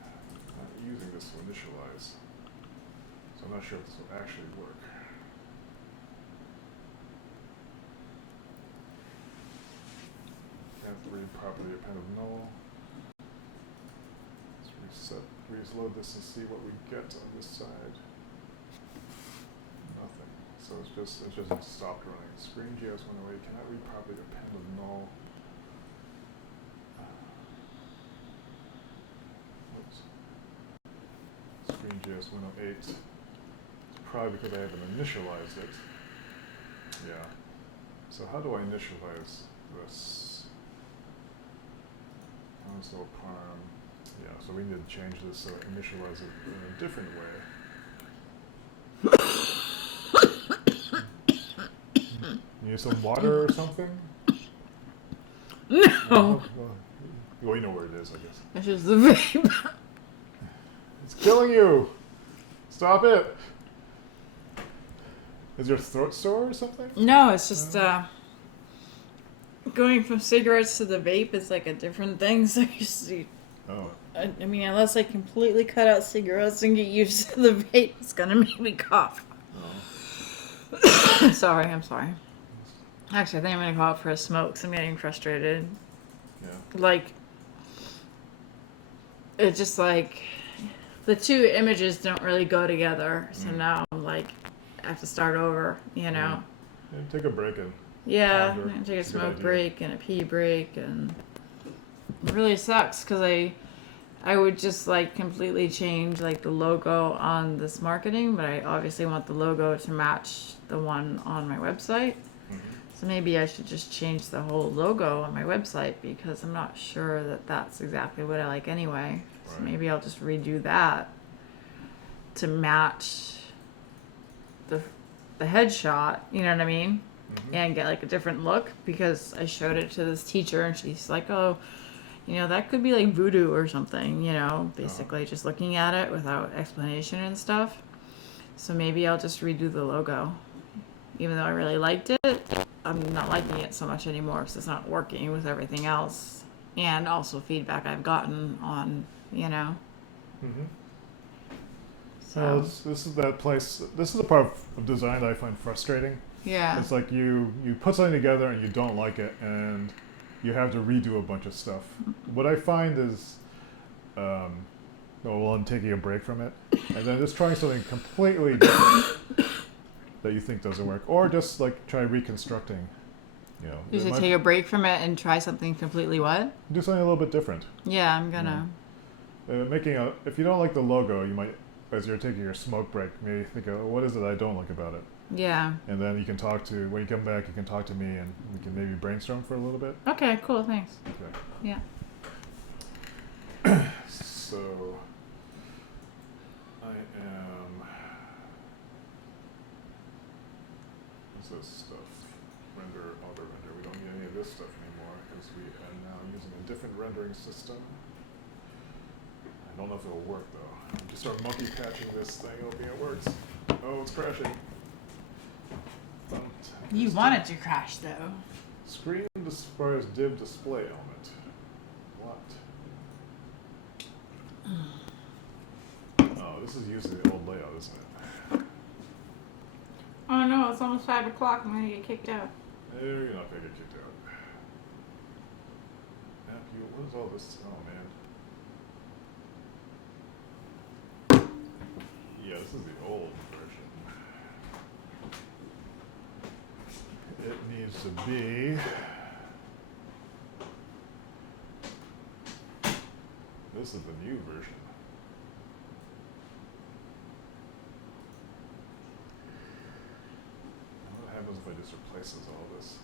I'm not using this to initialize, so I'm not sure if this will actually work. Can't read properly append of null. Let's reload this and see what we get on this side. Nothing. So it's just stopped running. Screen.js 108 cannot read properly append of null. Oops. Screen.js 108. It's probably because I haven't initialized it. Yeah. So how do I initialize this? Console parm. Yeah, so we need to change this so it initialize it in a different way. You need some water or something? No. Well, you know where it is, I guess. It's just the vape. It's killing you! Stop it! Is your throat sore or something? No, it's just going from cigarettes to the vape is like a different thing. So you see, Oh. I mean, unless I completely cut out cigarettes and get used to the vape, it's gonna make me cough. Oh. Sorry, I'm sorry. Actually, I think I'm gonna go out for a smoke 'cause I'm getting frustrated. Yeah. Like, it's just like the two images don't really go together. So now I'm like, I have to start over, you know? Yeah, take a break and Yeah, I'm ponder. gonna take a It's a good smoke idea. break and a pee break, and it really sucks because I would just like completely change like the logo on this marketing, but I obviously want the logo to match the one on my website. So maybe I should just change the whole logo on my website because I'm not sure that that's exactly what I like anyway. So Right. maybe I'll just redo that to match the headshot, you know what I mean? And get like a different look because I showed it to this teacher and she's like, "Oh, you know, that could be like voodoo or something, you know, basically just looking at it without explanation and stuff." So maybe I'll just redo the logo. Even though I really liked it, I'm not liking it so much anymore because it's not working with everything else. And also feedback I've gotten on, you know. Well, So, this is that place. This is the part of design that I find frustrating. yeah. It's like you put something together and you don't like it, and you have to redo a bunch of stuff. What I find is, well, I'm taking a break from it, and then just trying something completely different that you think doesn't work, or just like try reconstructing. You know, You it should might- take a break from it and try something completely what? do something a little bit different. Yeah, I'm gonna. If you don't like the logo, you might, as you're taking your smoke break, maybe think of what is it I don't like about it. Yeah. And then you can when you come back, you can talk to me and we can maybe brainstorm for a little bit. Okay, cool, thanks. Okay. Yeah. So, I am. What's this stuff? Render, auto render. We don't need any of this stuff anymore because we are now using a different rendering system. I don't know if it'll work though. Just start monkey patching this thing, hoping it works. Oh, it's crashing. You want it to crash though. Screen requires div display element. What? Oh, this is using the old layout, isn't it? Oh no, it's almost 5 o'clock. I'm gonna get kicked out. You're not gonna get kicked out. What is all this? Oh man. Yeah, this is the old version. It needs to be. This is the new version. What happens if I just replaces all this?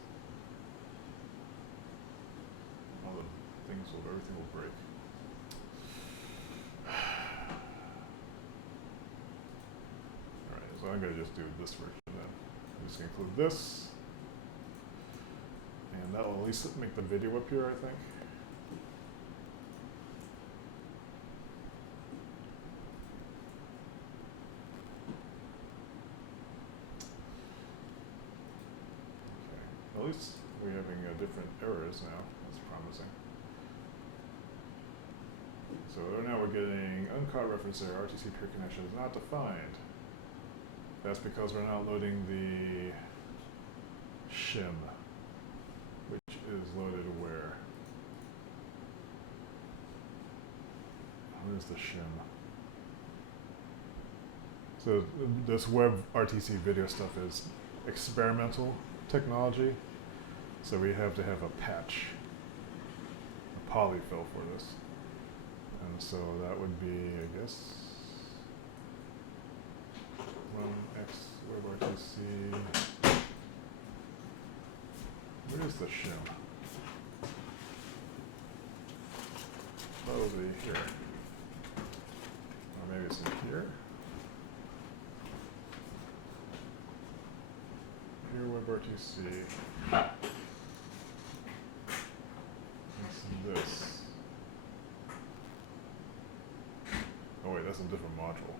All the things will, everything will break. Alright, so I'm gonna just do this version then. I'm just gonna include this. And that will at least make the video appear, I think. Okay. At least we're having different errors now. That's promising. So now we're getting uncaught reference error, RTC peer connection is not defined. That's because we're not loading the shim, which is loaded where? Where's the shim? So this web RTC video stuff is experimental technology. So we have to have a patch, a polyfill for this. And so that would be, I guess, run X web RTC. Where is the shim? Probably here. Or maybe it's in here. Here web RTC. What's this? Oh wait, that's a different module.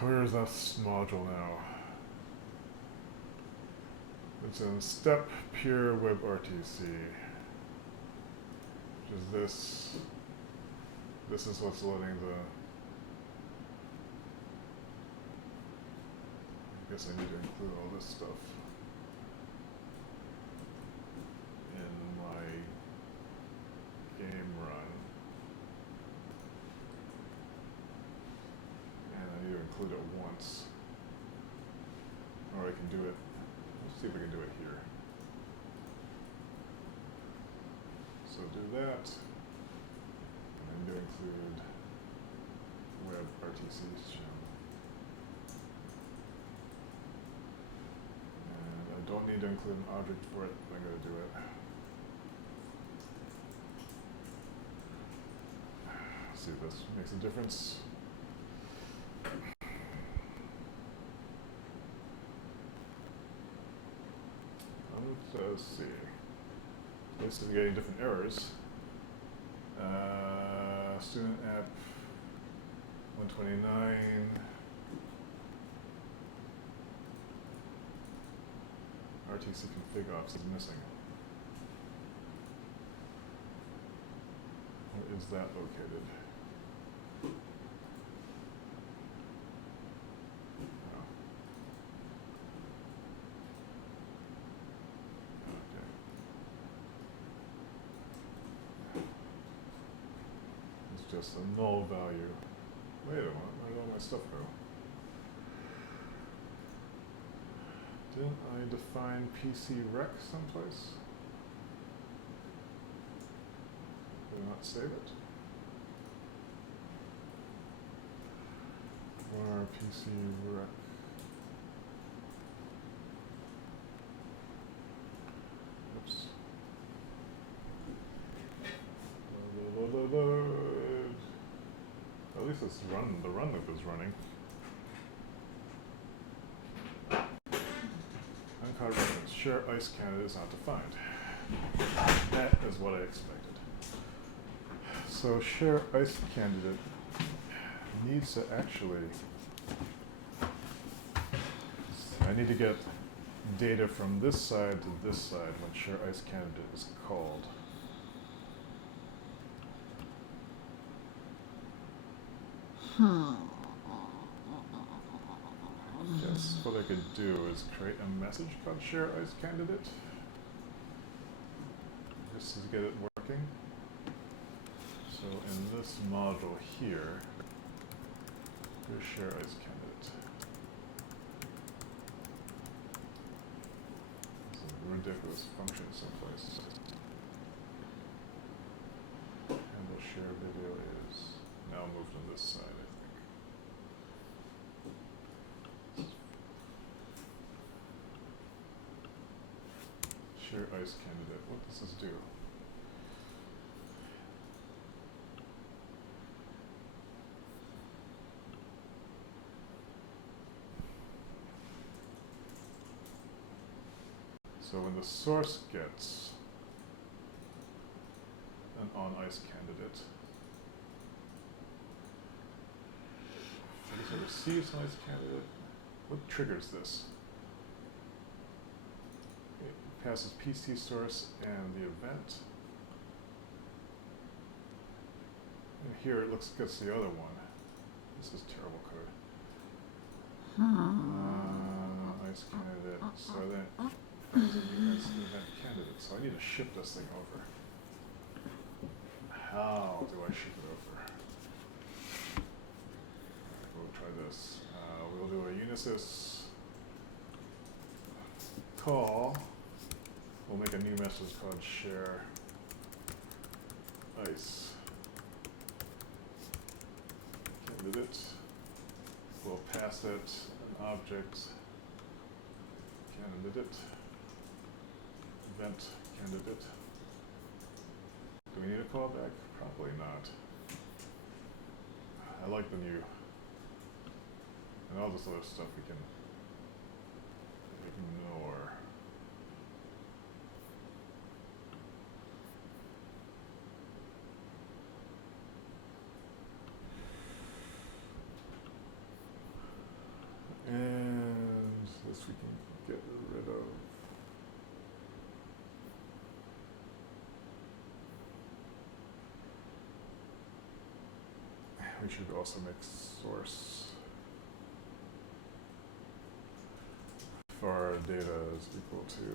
Where is that module now? It's in step pure web RTC. Which is this. This is what's loading the. guess I need to include all this stuff in my game run. And I need to include it once. Or I can do it, let's see if I can do it here. So do that, and then do include web RTC shown. And I don't need to include an object for it, but I'm going to do it. See if this makes a difference. Let's see. This is getting different errors. Student app 129. RTC config ops is missing. Where is that located? Just a null value. Wait a minute, where did all my stuff go? Didn't I define PC rec someplace? Did I not save it? Var PC rec. Oops. At least it's the run loop is running. Uncaught reference. Share ice candidate is not defined. That is what I expected. So share ice candidate needs to actually, I need to get data from this side to this side when share ice candidate is called. I guess what I could do is create a message called share ice candidate just to get it working. So in this module here, go share ice candidate. It's a ridiculous function someplace. Handle share video is now moved on this side, I think. Share ice candidate. What does this do? So when the source gets an on ice candidate, so it receives an ice candidate, what triggers this? It passes PC source and the event. And here it gets the other one. This is terrible code. Ice candidate. So then as an event candidate. So I need to ship this thing over. How do I ship it over? We'll try this. We'll do a Unisys call. We'll make a new message called share ice candidate. We'll pass it an object candidate, event candidate. Do we need a callback? Probably not. I like the new, and all this other stuff we can ignore. And this we can get rid of. We should also make source our data is equal to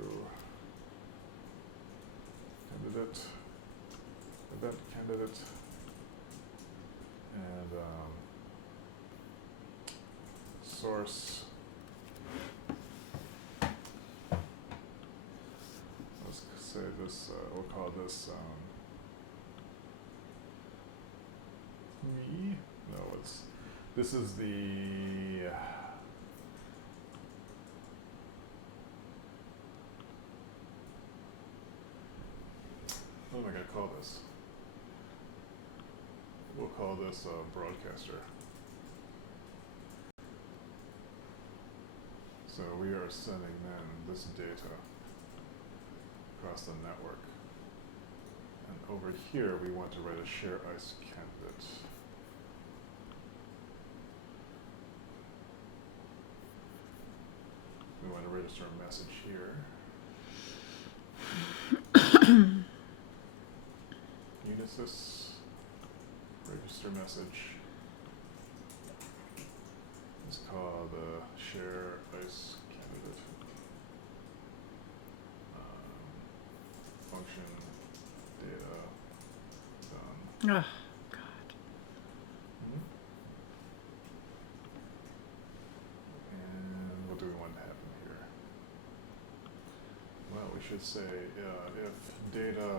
candidate, event candidate, and source. Let's say this, we'll call this me. No, this is the what am I going to call this? We'll call this broadcaster. So we are sending then this data across the network. And over here we want to write a share ICE candidate. We want to register a message here. Unisys, register message. Let's call the share ICE candidate. Function data done. Oh, God. And what do we want to happen here? Well, we should say if data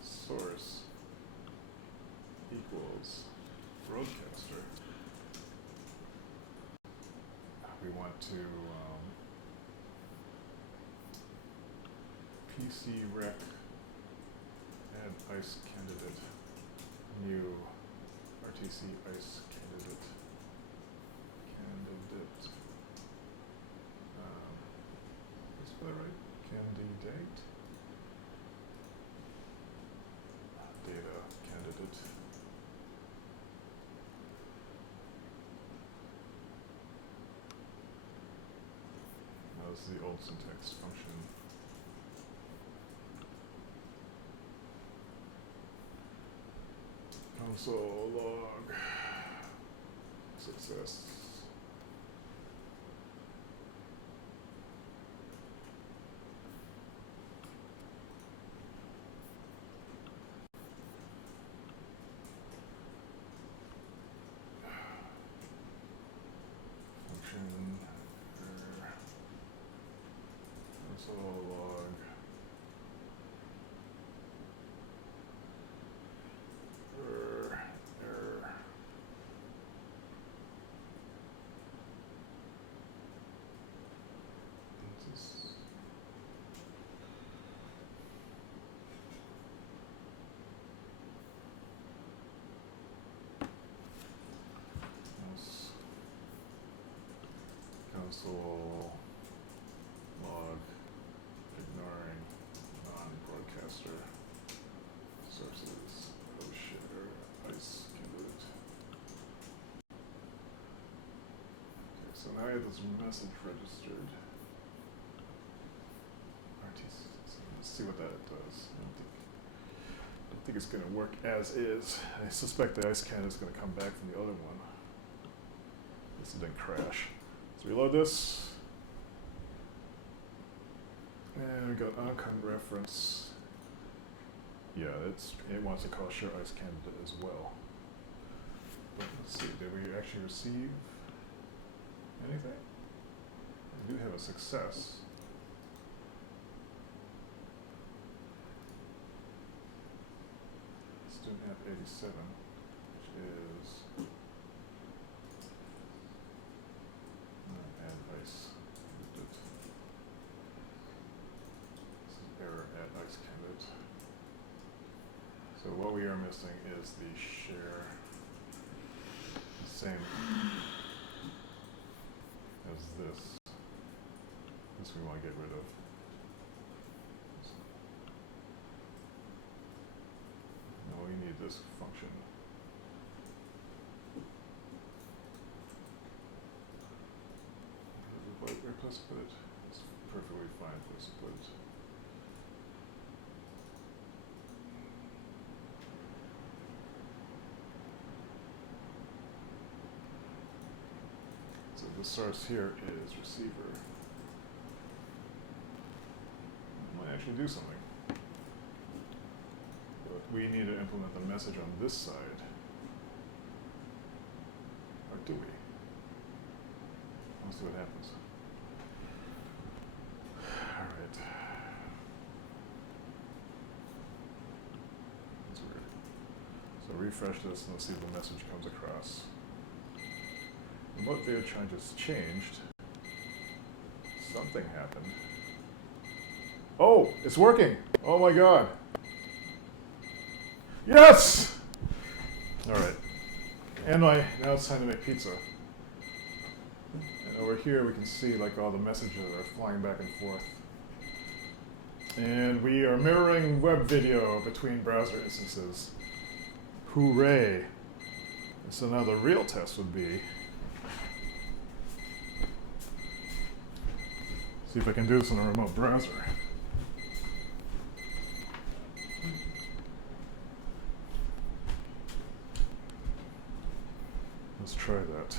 source equals broadcaster, we want to PC rec add ICE candidate new RTC ICE candidate is that right? Candidate data candidate. Now this is the old syntax function. Console log success. Function error. Console log. Error. Console log ignoring non-broadcaster sources of share ICE candidate. Okay, so now I have this message registered. RTC, so let's see what that does. I don't think it's going to work as is. I suspect the ICE candidate is going to come back from the other one. This didn't crash. Let's reload this. And we got uncon reference. Yeah, it wants to call share ICE candidate as well. But let's see, did we actually receive anything? We do have a success. Student have 87, which is add ICE candidate. This is error add ICE candidate. So what we are missing is the share, same as this. This we want to get rid of. No, we need this function. Replace split. It's perfectly fine for split. So the source here is receiver. actually do something. But we need to implement the message on this side. Or do we? Let's see what happens. Alright. That's weird. So refresh this and let's see if the message comes across. Remote video chime just changed. Something happened. Oh, it's working! Oh my god! Yes! Alright. And now it's time to make pizza. And over here we can see like all the messages are flying back and forth. And we are mirroring web video between browser instances. Hooray! So now the real test would be see if I can do this in a remote browser. Let's try that.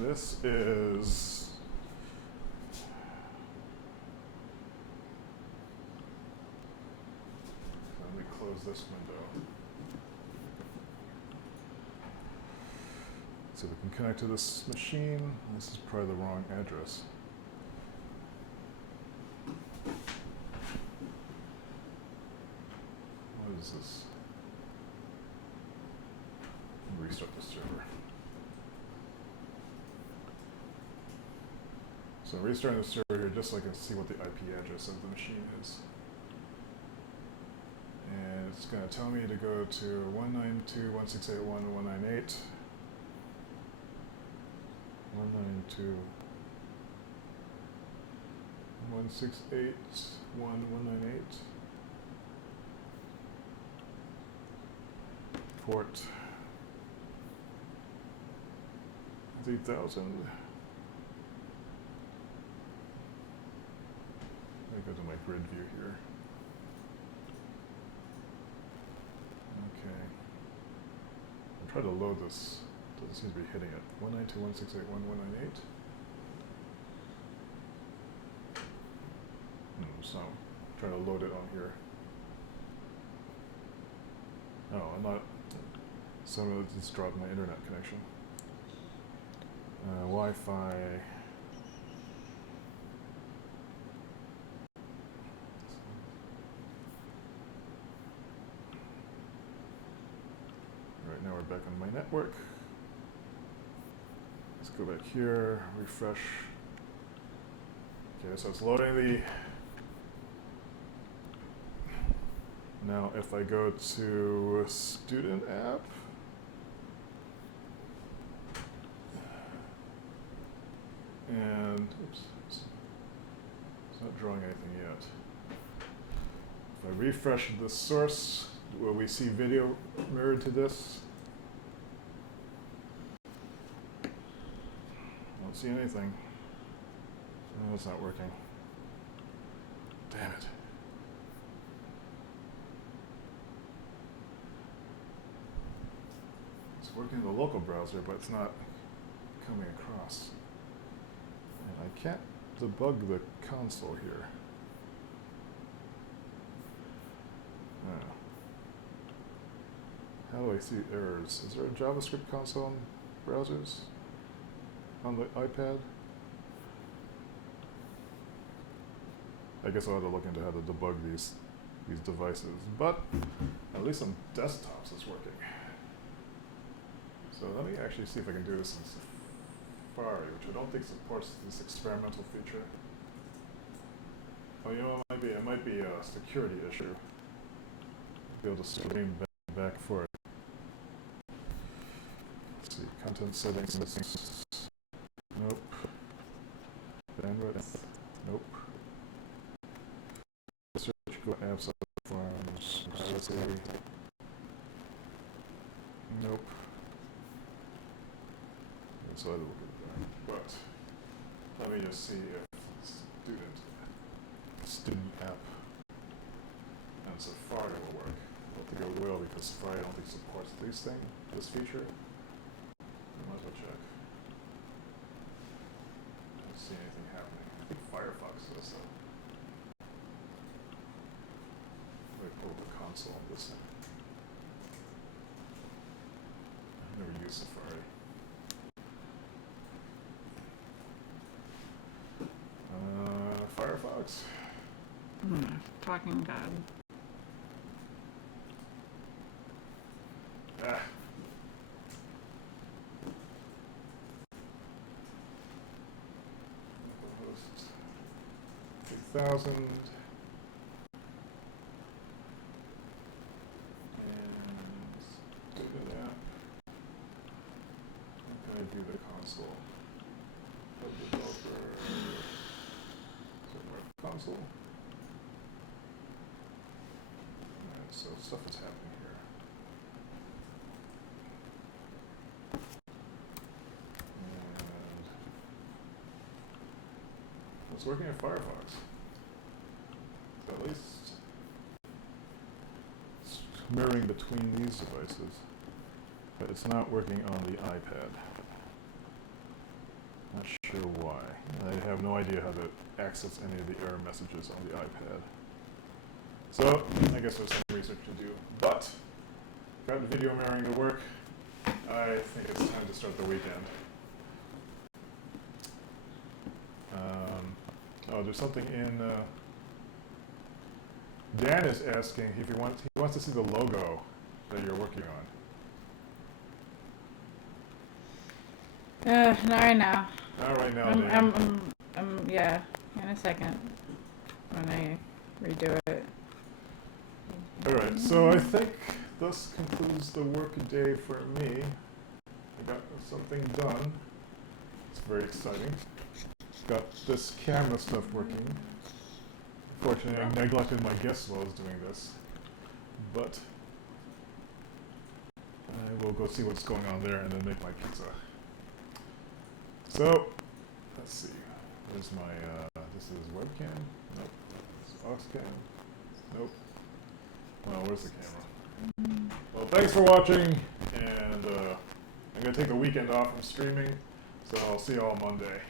This is let me close this window. So we can connect to this machine. This is probably the wrong address. What is this? Restart the server. So restarting the server here just so I can see what the IP address of the machine is. And it's going to tell me to go to 192.168.1.198. 192.168.1.198. Port 3000. Let me go to my grid view here. Okay. I'm trying to load this. Doesn't seem to be hitting it. 192.168.1.198. So I'm trying to load it on here. Oh, I'm not. So I'm just dropped my internet connection. Wi-Fi. Right now we're back on my network. Let's go back here, refresh. Okay, so it's loading the. Now if I go to student app, and oops, it's not drawing anything yet. If I refresh the source, will we see video mirrored to this? I don't see anything. No, it's not working. Damn it. It's working in the local browser, but it's not coming across. And I can't debug the console here. How do I see errors? Is there a JavaScript console on browsers? On the iPad? I guess I'll have to look into how to debug these devices. But at least on desktops it's working. So let me actually see if I can do this in Safari, which I don't think supports this experimental feature. Oh, you know, it might be a security issue. Be able to stream back for it. Let's see, content settings. Nope. Bandwidth. Nope. Search Go apps, forms, privacy. Nope. So I had to look at that. But let me just see if student app and Safari will work. I don't think it will because Safari I don't think supports this feature. I might as well check. I don't see anything happening. I think Firefox does though. if I pull up the console on this. I've never used Safari. Firefox. Talking God. Ah. Host 3000. And go to that. How can I view the console? Web developer. Console. Alright, so stuff is happening here. And it's working in Firefox. At least it's mirroring between these devices, but it's not working on the iPad. Not sure why. I have no idea how to access any of the error messages on the iPad. So, I guess there's some research to do. But, got the video mirroring to work. I think it's time to start the weekend. Oh, there's something in... Dan is asking if he wants to see the logo that you're working on. Not right now. Not right now, Dan. Yeah, in a second when I redo it. Alright, so I think this concludes the work day for me. I got something done. It's very exciting. Got this camera stuff working. Unfortunately, I neglected my guests while I was doing this. But I will go see what's going on there and then make my pizza. So, let's see. Where's my, this is webcam? Nope. This is Oxcam? Nope. Well, where's the camera? Well, thanks for watching, and I'm going to take the weekend off from streaming, so I'll see you all Monday.